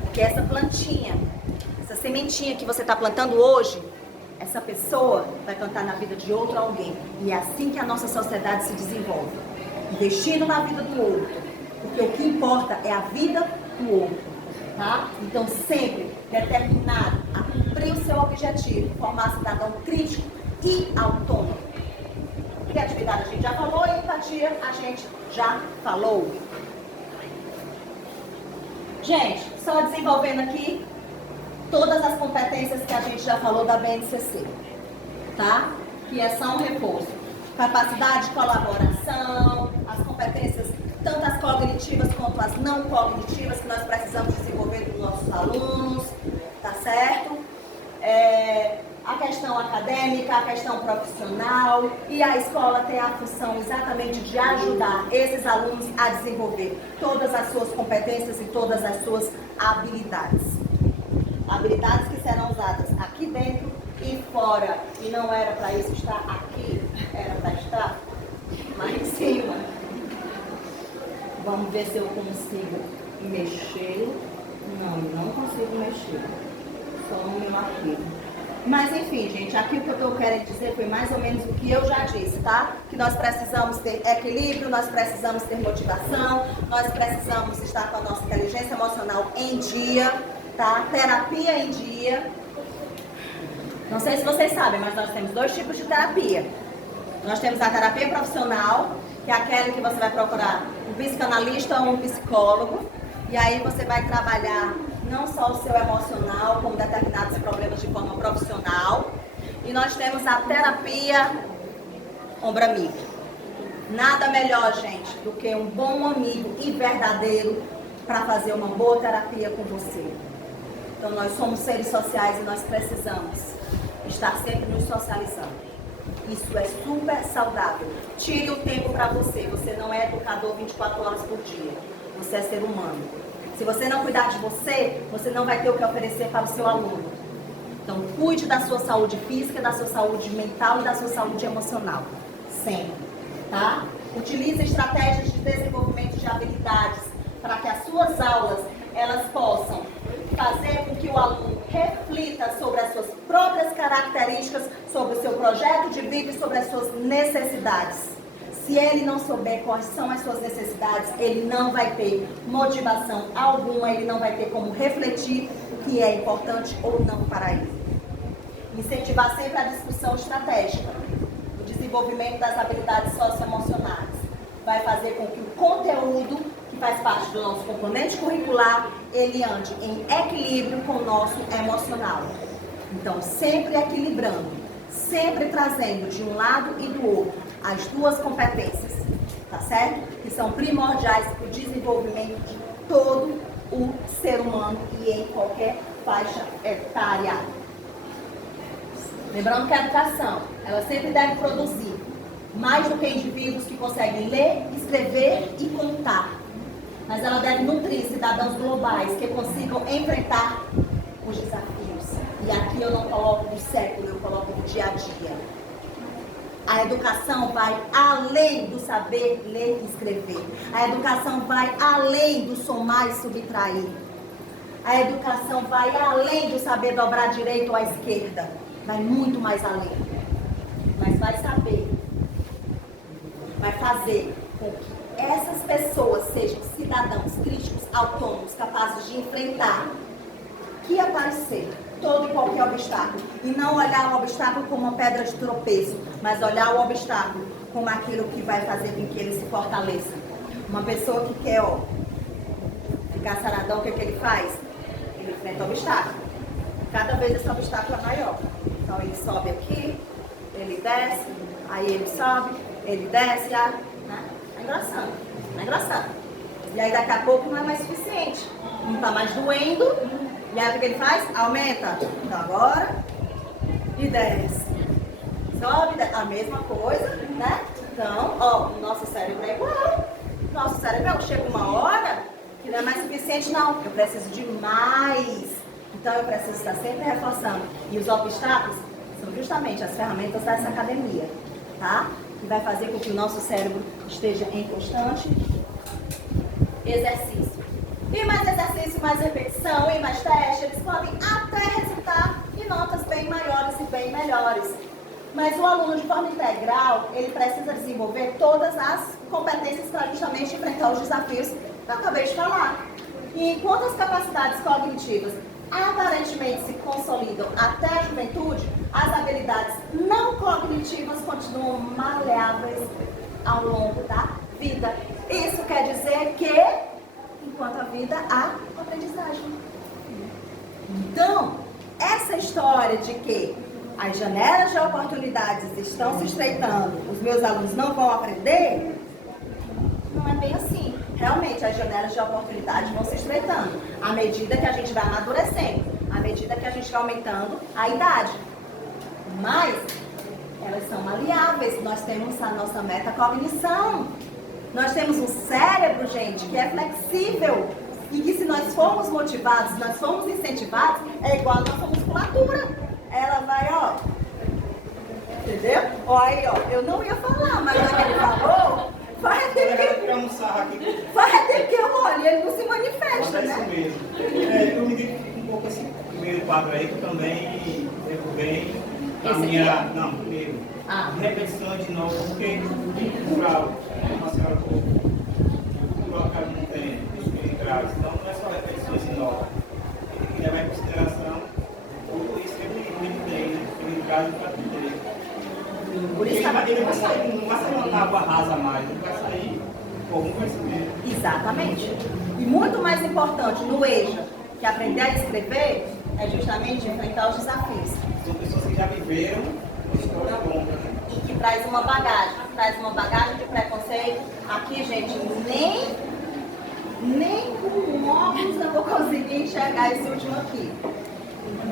Porque essa plantinha, essa sementinha que você está plantando hoje, essa pessoa vai plantar na vida de outro alguém. E é assim que a nossa sociedade se desenvolve. Investindo na vida do outro. Porque o que importa é a vida do outro. Tá? Então, sempre determinado a cumprir o seu objetivo, formar cidadão crítico e autônomo. Criatividade a gente já falou e empatia a gente já falou. Gente, só desenvolvendo aqui todas as competências que a gente já falou da BNCC, tá? Que é só um reforço. Capacidade de colaboração, as competências, tanto as cognitivas quanto as não cognitivas, que nós precisamos desenvolver dos nossos alunos, tá certo? A questão acadêmica, a questão profissional, e a escola tem a função exatamente de ajudar esses alunos a desenvolver todas as suas competências e todas as suas habilidades. Habilidades que serão usadas aqui dentro e fora. E não era para isso estar aqui, era para estar lá em cima. Vamos ver se eu consigo mexer. Não, eu não consigo mexer. Só no meu arquivo. Mas enfim, gente, aqui o que eu estou querendo dizer foi mais ou menos o que eu já disse, tá? Que nós precisamos ter equilíbrio, nós precisamos ter motivação, nós precisamos estar com a nossa inteligência emocional em dia, tá? Terapia em dia. Não sei se vocês sabem, mas nós temos 2 tipos de terapia. Nós temos a terapia profissional, que é aquela que você vai procurar um psicanalista ou um psicólogo, e aí você vai trabalhar não só o seu emocional, como determinados problemas de forma profissional. E nós temos a terapia ombro-amigo. Nada melhor, gente, do que um bom amigo e verdadeiro para fazer uma boa terapia com você. Então, nós somos seres sociais e nós precisamos estar sempre nos socializando. Isso é super saudável. Tire o tempo para você. Você não é educador 24 horas por dia. Você é ser humano. Se você não cuidar de você, você não vai ter o que oferecer para o seu aluno. Então, cuide da sua saúde física, da sua saúde mental e da sua saúde emocional. Sempre, tá? Utilize estratégias de desenvolvimento de habilidades para que as suas aulas, elas possam fazer com que o aluno reflita sobre as suas próprias características, sobre o seu projeto de vida e sobre as suas necessidades. Se ele não souber quais são as suas necessidades, ele não vai ter motivação alguma, ele não vai ter como refletir o que é importante ou não para ele. Incentivar sempre a discussão estratégica, o desenvolvimento das habilidades socioemocionais. Vai fazer com que o conteúdo, que faz parte do nosso componente curricular, ele ande em equilíbrio com o nosso emocional. Então, sempre equilibrando, sempre trazendo de um lado e do outro as 2 competências, tá certo? Que são primordiais para o desenvolvimento de todo o ser humano e em qualquer faixa etária. Lembrando que a educação, ela sempre deve produzir mais do que indivíduos que conseguem ler, escrever e contar. Mas ela deve nutrir cidadãos globais que consigam enfrentar os desafios. E aqui eu não coloco do século, eu coloco do dia a dia. A educação vai além do saber ler e escrever. A educação vai além do somar e subtrair. A educação vai além do saber dobrar à direita ou à esquerda. Vai muito mais além. Mas vai saber, vai fazer com que essas pessoas sejam cidadãos críticos, autônomos, capazes de enfrentar que aparecer todo e qualquer obstáculo. E não olhar o obstáculo como uma pedra de tropeço, mas olhar o obstáculo como aquilo que vai fazer com que ele se fortaleça. Uma pessoa que quer, ficar saradão, o que ele faz? Ele enfrenta o obstáculo. Cada vez esse obstáculo é maior. Então ele sobe aqui, ele desce, aí ele sobe, ele desce, né? É engraçado, é engraçado. E aí daqui a pouco não é mais suficiente. Não está mais doendo, E aí o que ele faz? Aumenta. Então agora. E desce. Sobe, desce. A mesma coisa, né? Então, ó, o nosso cérebro é igual. Nosso cérebro chega uma hora que não é mais suficiente, não. Eu preciso de mais. Então eu preciso estar sempre reforçando. E os obstáculos são justamente as ferramentas dessa academia, tá? Que vai fazer com que o nosso cérebro esteja em constante exercício. E mais exercício, mais repetição e mais teste, eles podem até resultar em notas bem maiores e bem melhores. Mas o aluno de forma integral, ele precisa desenvolver todas as competências para justamente enfrentar os desafios que eu acabei de falar. E enquanto as capacidades cognitivas aparentemente se consolidam até a juventude, as habilidades não cognitivas continuam maleáveis ao longo da vida. Isso quer dizer que, enquanto a vida, há aprendizagem. Então, essa história de que as janelas de oportunidades estão se estreitando, os meus alunos não vão aprender, não é bem assim. Realmente, as janelas de oportunidade vão se estreitando à medida que a gente vai amadurecendo, à medida que a gente vai aumentando a idade. Mas elas são maleáveis. Nós temos a nossa metacognição. Nós temos um cérebro, gente, que é flexível. E que se nós formos motivados, se nós formos incentivados, é igual a nossa musculatura. Ela vai, ó. Entendeu? Ó, aí, ó. Eu não ia falar, mas já que ele falou, vai até que eu olho, ele não se manifesta, né? Isso mesmo. Eu me identifico um pouco esse primeiro quadro aí, que eu também devo bem na minha. Não, primeiro. Repetição de novo, porque tem cultural. Uma senhora cultural que não tem graves. Então não é só repetições de novo. Tem que levar em consideração tudo isso que ele tem, né? Ele grave para entender. Por isso ele vai sair, não vai sair uma tábua rasa mais, ele vai sair com algum conhecimento. Exatamente. E muito mais importante no EJA que aprender a escrever é justamente enfrentar os desafios. São pessoas que já viveram história longa, né? E que traz uma bagagem de preconceito. Aqui, gente, nem com óculos eu vou conseguir enxergar esse último aqui.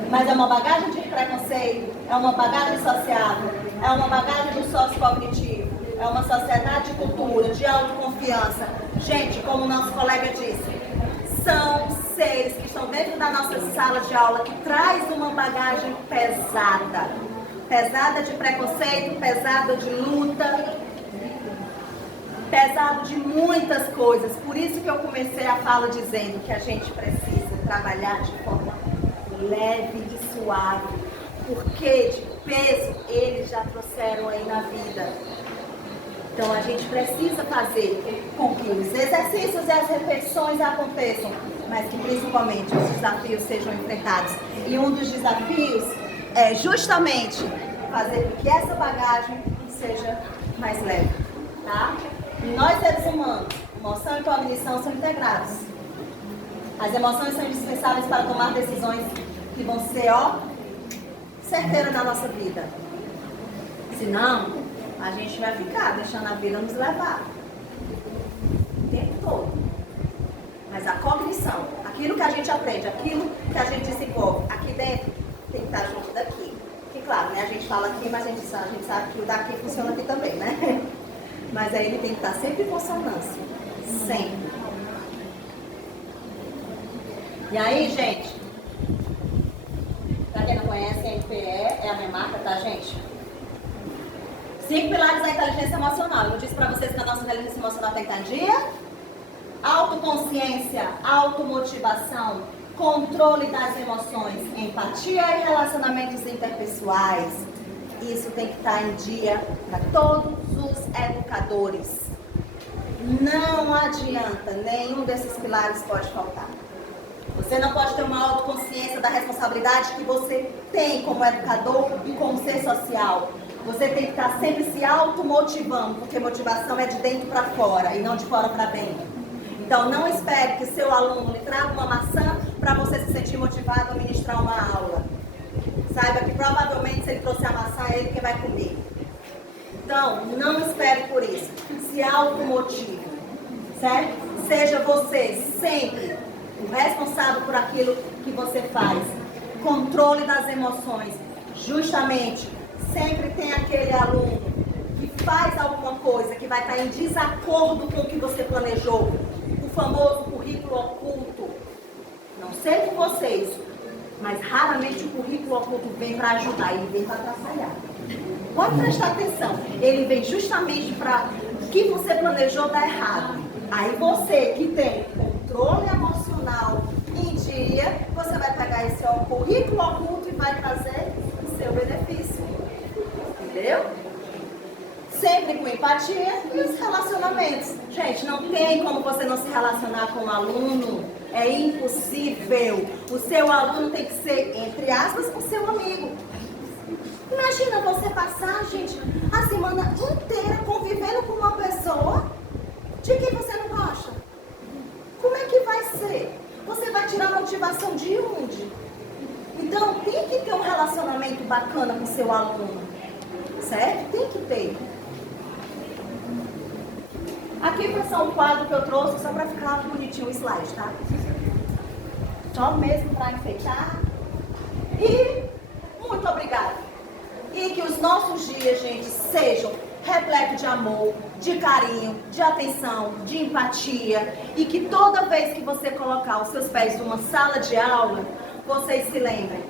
Mas é uma bagagem de preconceito, é uma bagagem sociável, é uma bagagem de sociocognitivo, é uma sociedade de cultura, de autoconfiança. Gente, como o nosso colega disse, são seres que estão dentro da nossa sala de aula que traz uma bagagem pesada. Pesada de preconceito, pesada de luta, pesado de muitas coisas. Por isso que eu comecei a fala dizendo que a gente precisa trabalhar de forma leve e suave, porque de peso eles já trouxeram aí na vida. Então a gente precisa fazer com que os exercícios e as repetições aconteçam, mas que principalmente os desafios sejam enfrentados. E um dos desafios é justamente fazer com que essa bagagem seja mais leve, tá? E nós seres humanos, emoção e cognição são integrados. As emoções são indispensáveis para tomar decisões que vão ser, ó, certeiras na nossa vida. Senão, a gente vai ficar deixando a vida nos levar o tempo todo. Mas a cognição, aquilo que a gente aprende, aquilo que a gente desenvolve aqui dentro, tem que estar junto daqui. Que claro, né? A gente fala aqui, mas a gente sabe que o daqui funciona aqui também, né? Mas aí ele tem que estar sempre em consonância. Sempre. E aí, gente, pra quem não conhece, a NPE é a minha marca, tá, gente? 5 pilares da inteligência emocional. Eu disse pra vocês que a nossa inteligência emocional tem que estar em dia. Autoconsciência, automotivação, controle das emoções, empatia e relacionamentos interpessoais. Isso tem que estar em dia para todos os educadores. Não adianta, nenhum desses pilares pode faltar. Você não pode ter uma autoconsciência da responsabilidade que você tem como educador e como ser social. Você tem que estar sempre se automotivando, porque motivação é de dentro para fora e não de fora para dentro. Então não espere que seu aluno lhe traga uma maçã para você se sentir motivado a ministrar uma aula. Saiba que provavelmente se ele trouxe a maçã é ele que vai comer. Então não espere por isso. Se automotive, certo? Seja você sempre o responsável por aquilo que você faz. Controle das emoções. Justamente, sempre tem aquele aluno que faz alguma coisa que vai estar em desacordo com o que você planejou. O famoso currículo oculto. Não sei com vocês, mas raramente o currículo oculto vem para ajudar, ele vem para atrapalhar. Pode prestar atenção, ele vem justamente para o que você planejou dar errado. Aí você que tem controle emocional em dia, você vai pegar esse currículo oculto e vai trazer o seu benefício. Entendeu? Sempre com empatia e os relacionamentos. Gente, não tem como você não se relacionar com o aluno. É impossível. O seu aluno tem que ser, entre aspas, o seu amigo. Imagina você passar, gente, a semana inteira convivendo com uma pessoa de quem você não gosta. Como é que vai ser? Você vai tirar motivação de onde? Então, tem que ter um relacionamento bacana com o seu aluno. Certo? Tem que ter. Aqui foi só um quadro que eu trouxe só para ficar bonitinho o slide, tá? Só mesmo para enfeitar. E muito obrigada. E que os nossos dias, gente, sejam repletos de amor, de carinho, de atenção, de empatia. E que toda vez que você colocar os seus pés numa sala de aula, vocês se lembrem.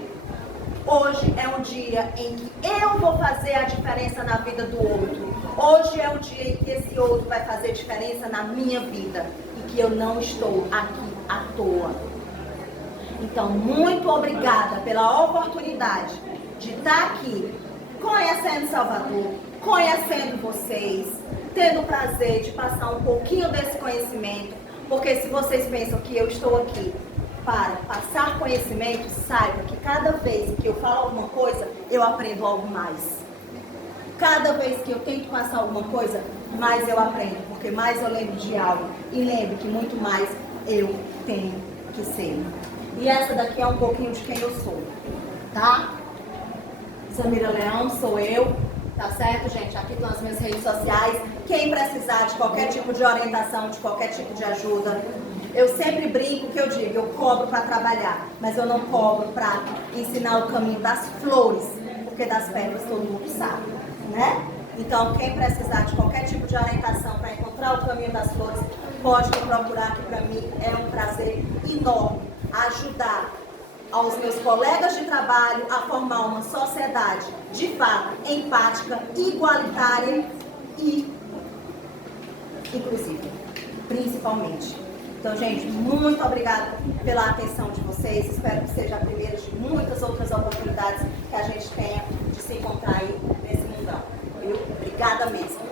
Hoje é um dia em que eu vou fazer a diferença na vida do outro. Hoje é um dia em que esse outro vai fazer diferença na minha vida. E que eu não estou aqui à toa. Então, muito obrigada pela oportunidade de estar aqui, conhecendo Salvador, conhecendo vocês, tendo o prazer de passar um pouquinho desse conhecimento. Porque se vocês pensam que eu estou aqui para passar conhecimento, saiba que cada vez que eu falo alguma coisa, eu aprendo algo mais. Cada vez que eu tento passar alguma coisa, mais eu aprendo, porque mais eu lembro de algo e lembro que muito mais eu tenho que ser. E essa daqui é um pouquinho de quem eu sou, tá? Samira Leão, sou eu, tá certo, gente? Aqui estão as minhas redes sociais. Quem precisar de qualquer tipo de orientação, de qualquer tipo de ajuda, eu sempre brinco que eu digo, eu cobro para trabalhar, mas eu não cobro para ensinar o caminho das flores, porque das pedras todo mundo sabe, né? Então, quem precisar de qualquer tipo de orientação para encontrar o caminho das flores, pode me procurar, que para mim é um prazer enorme ajudar aos meus colegas de trabalho a formar uma sociedade, de fato, empática, igualitária e inclusiva, principalmente. Então, gente, muito obrigada pela atenção de vocês. Espero que seja a primeira de muitas outras oportunidades que a gente tenha de se encontrar aí nesse mundão. Viu? Obrigada mesmo.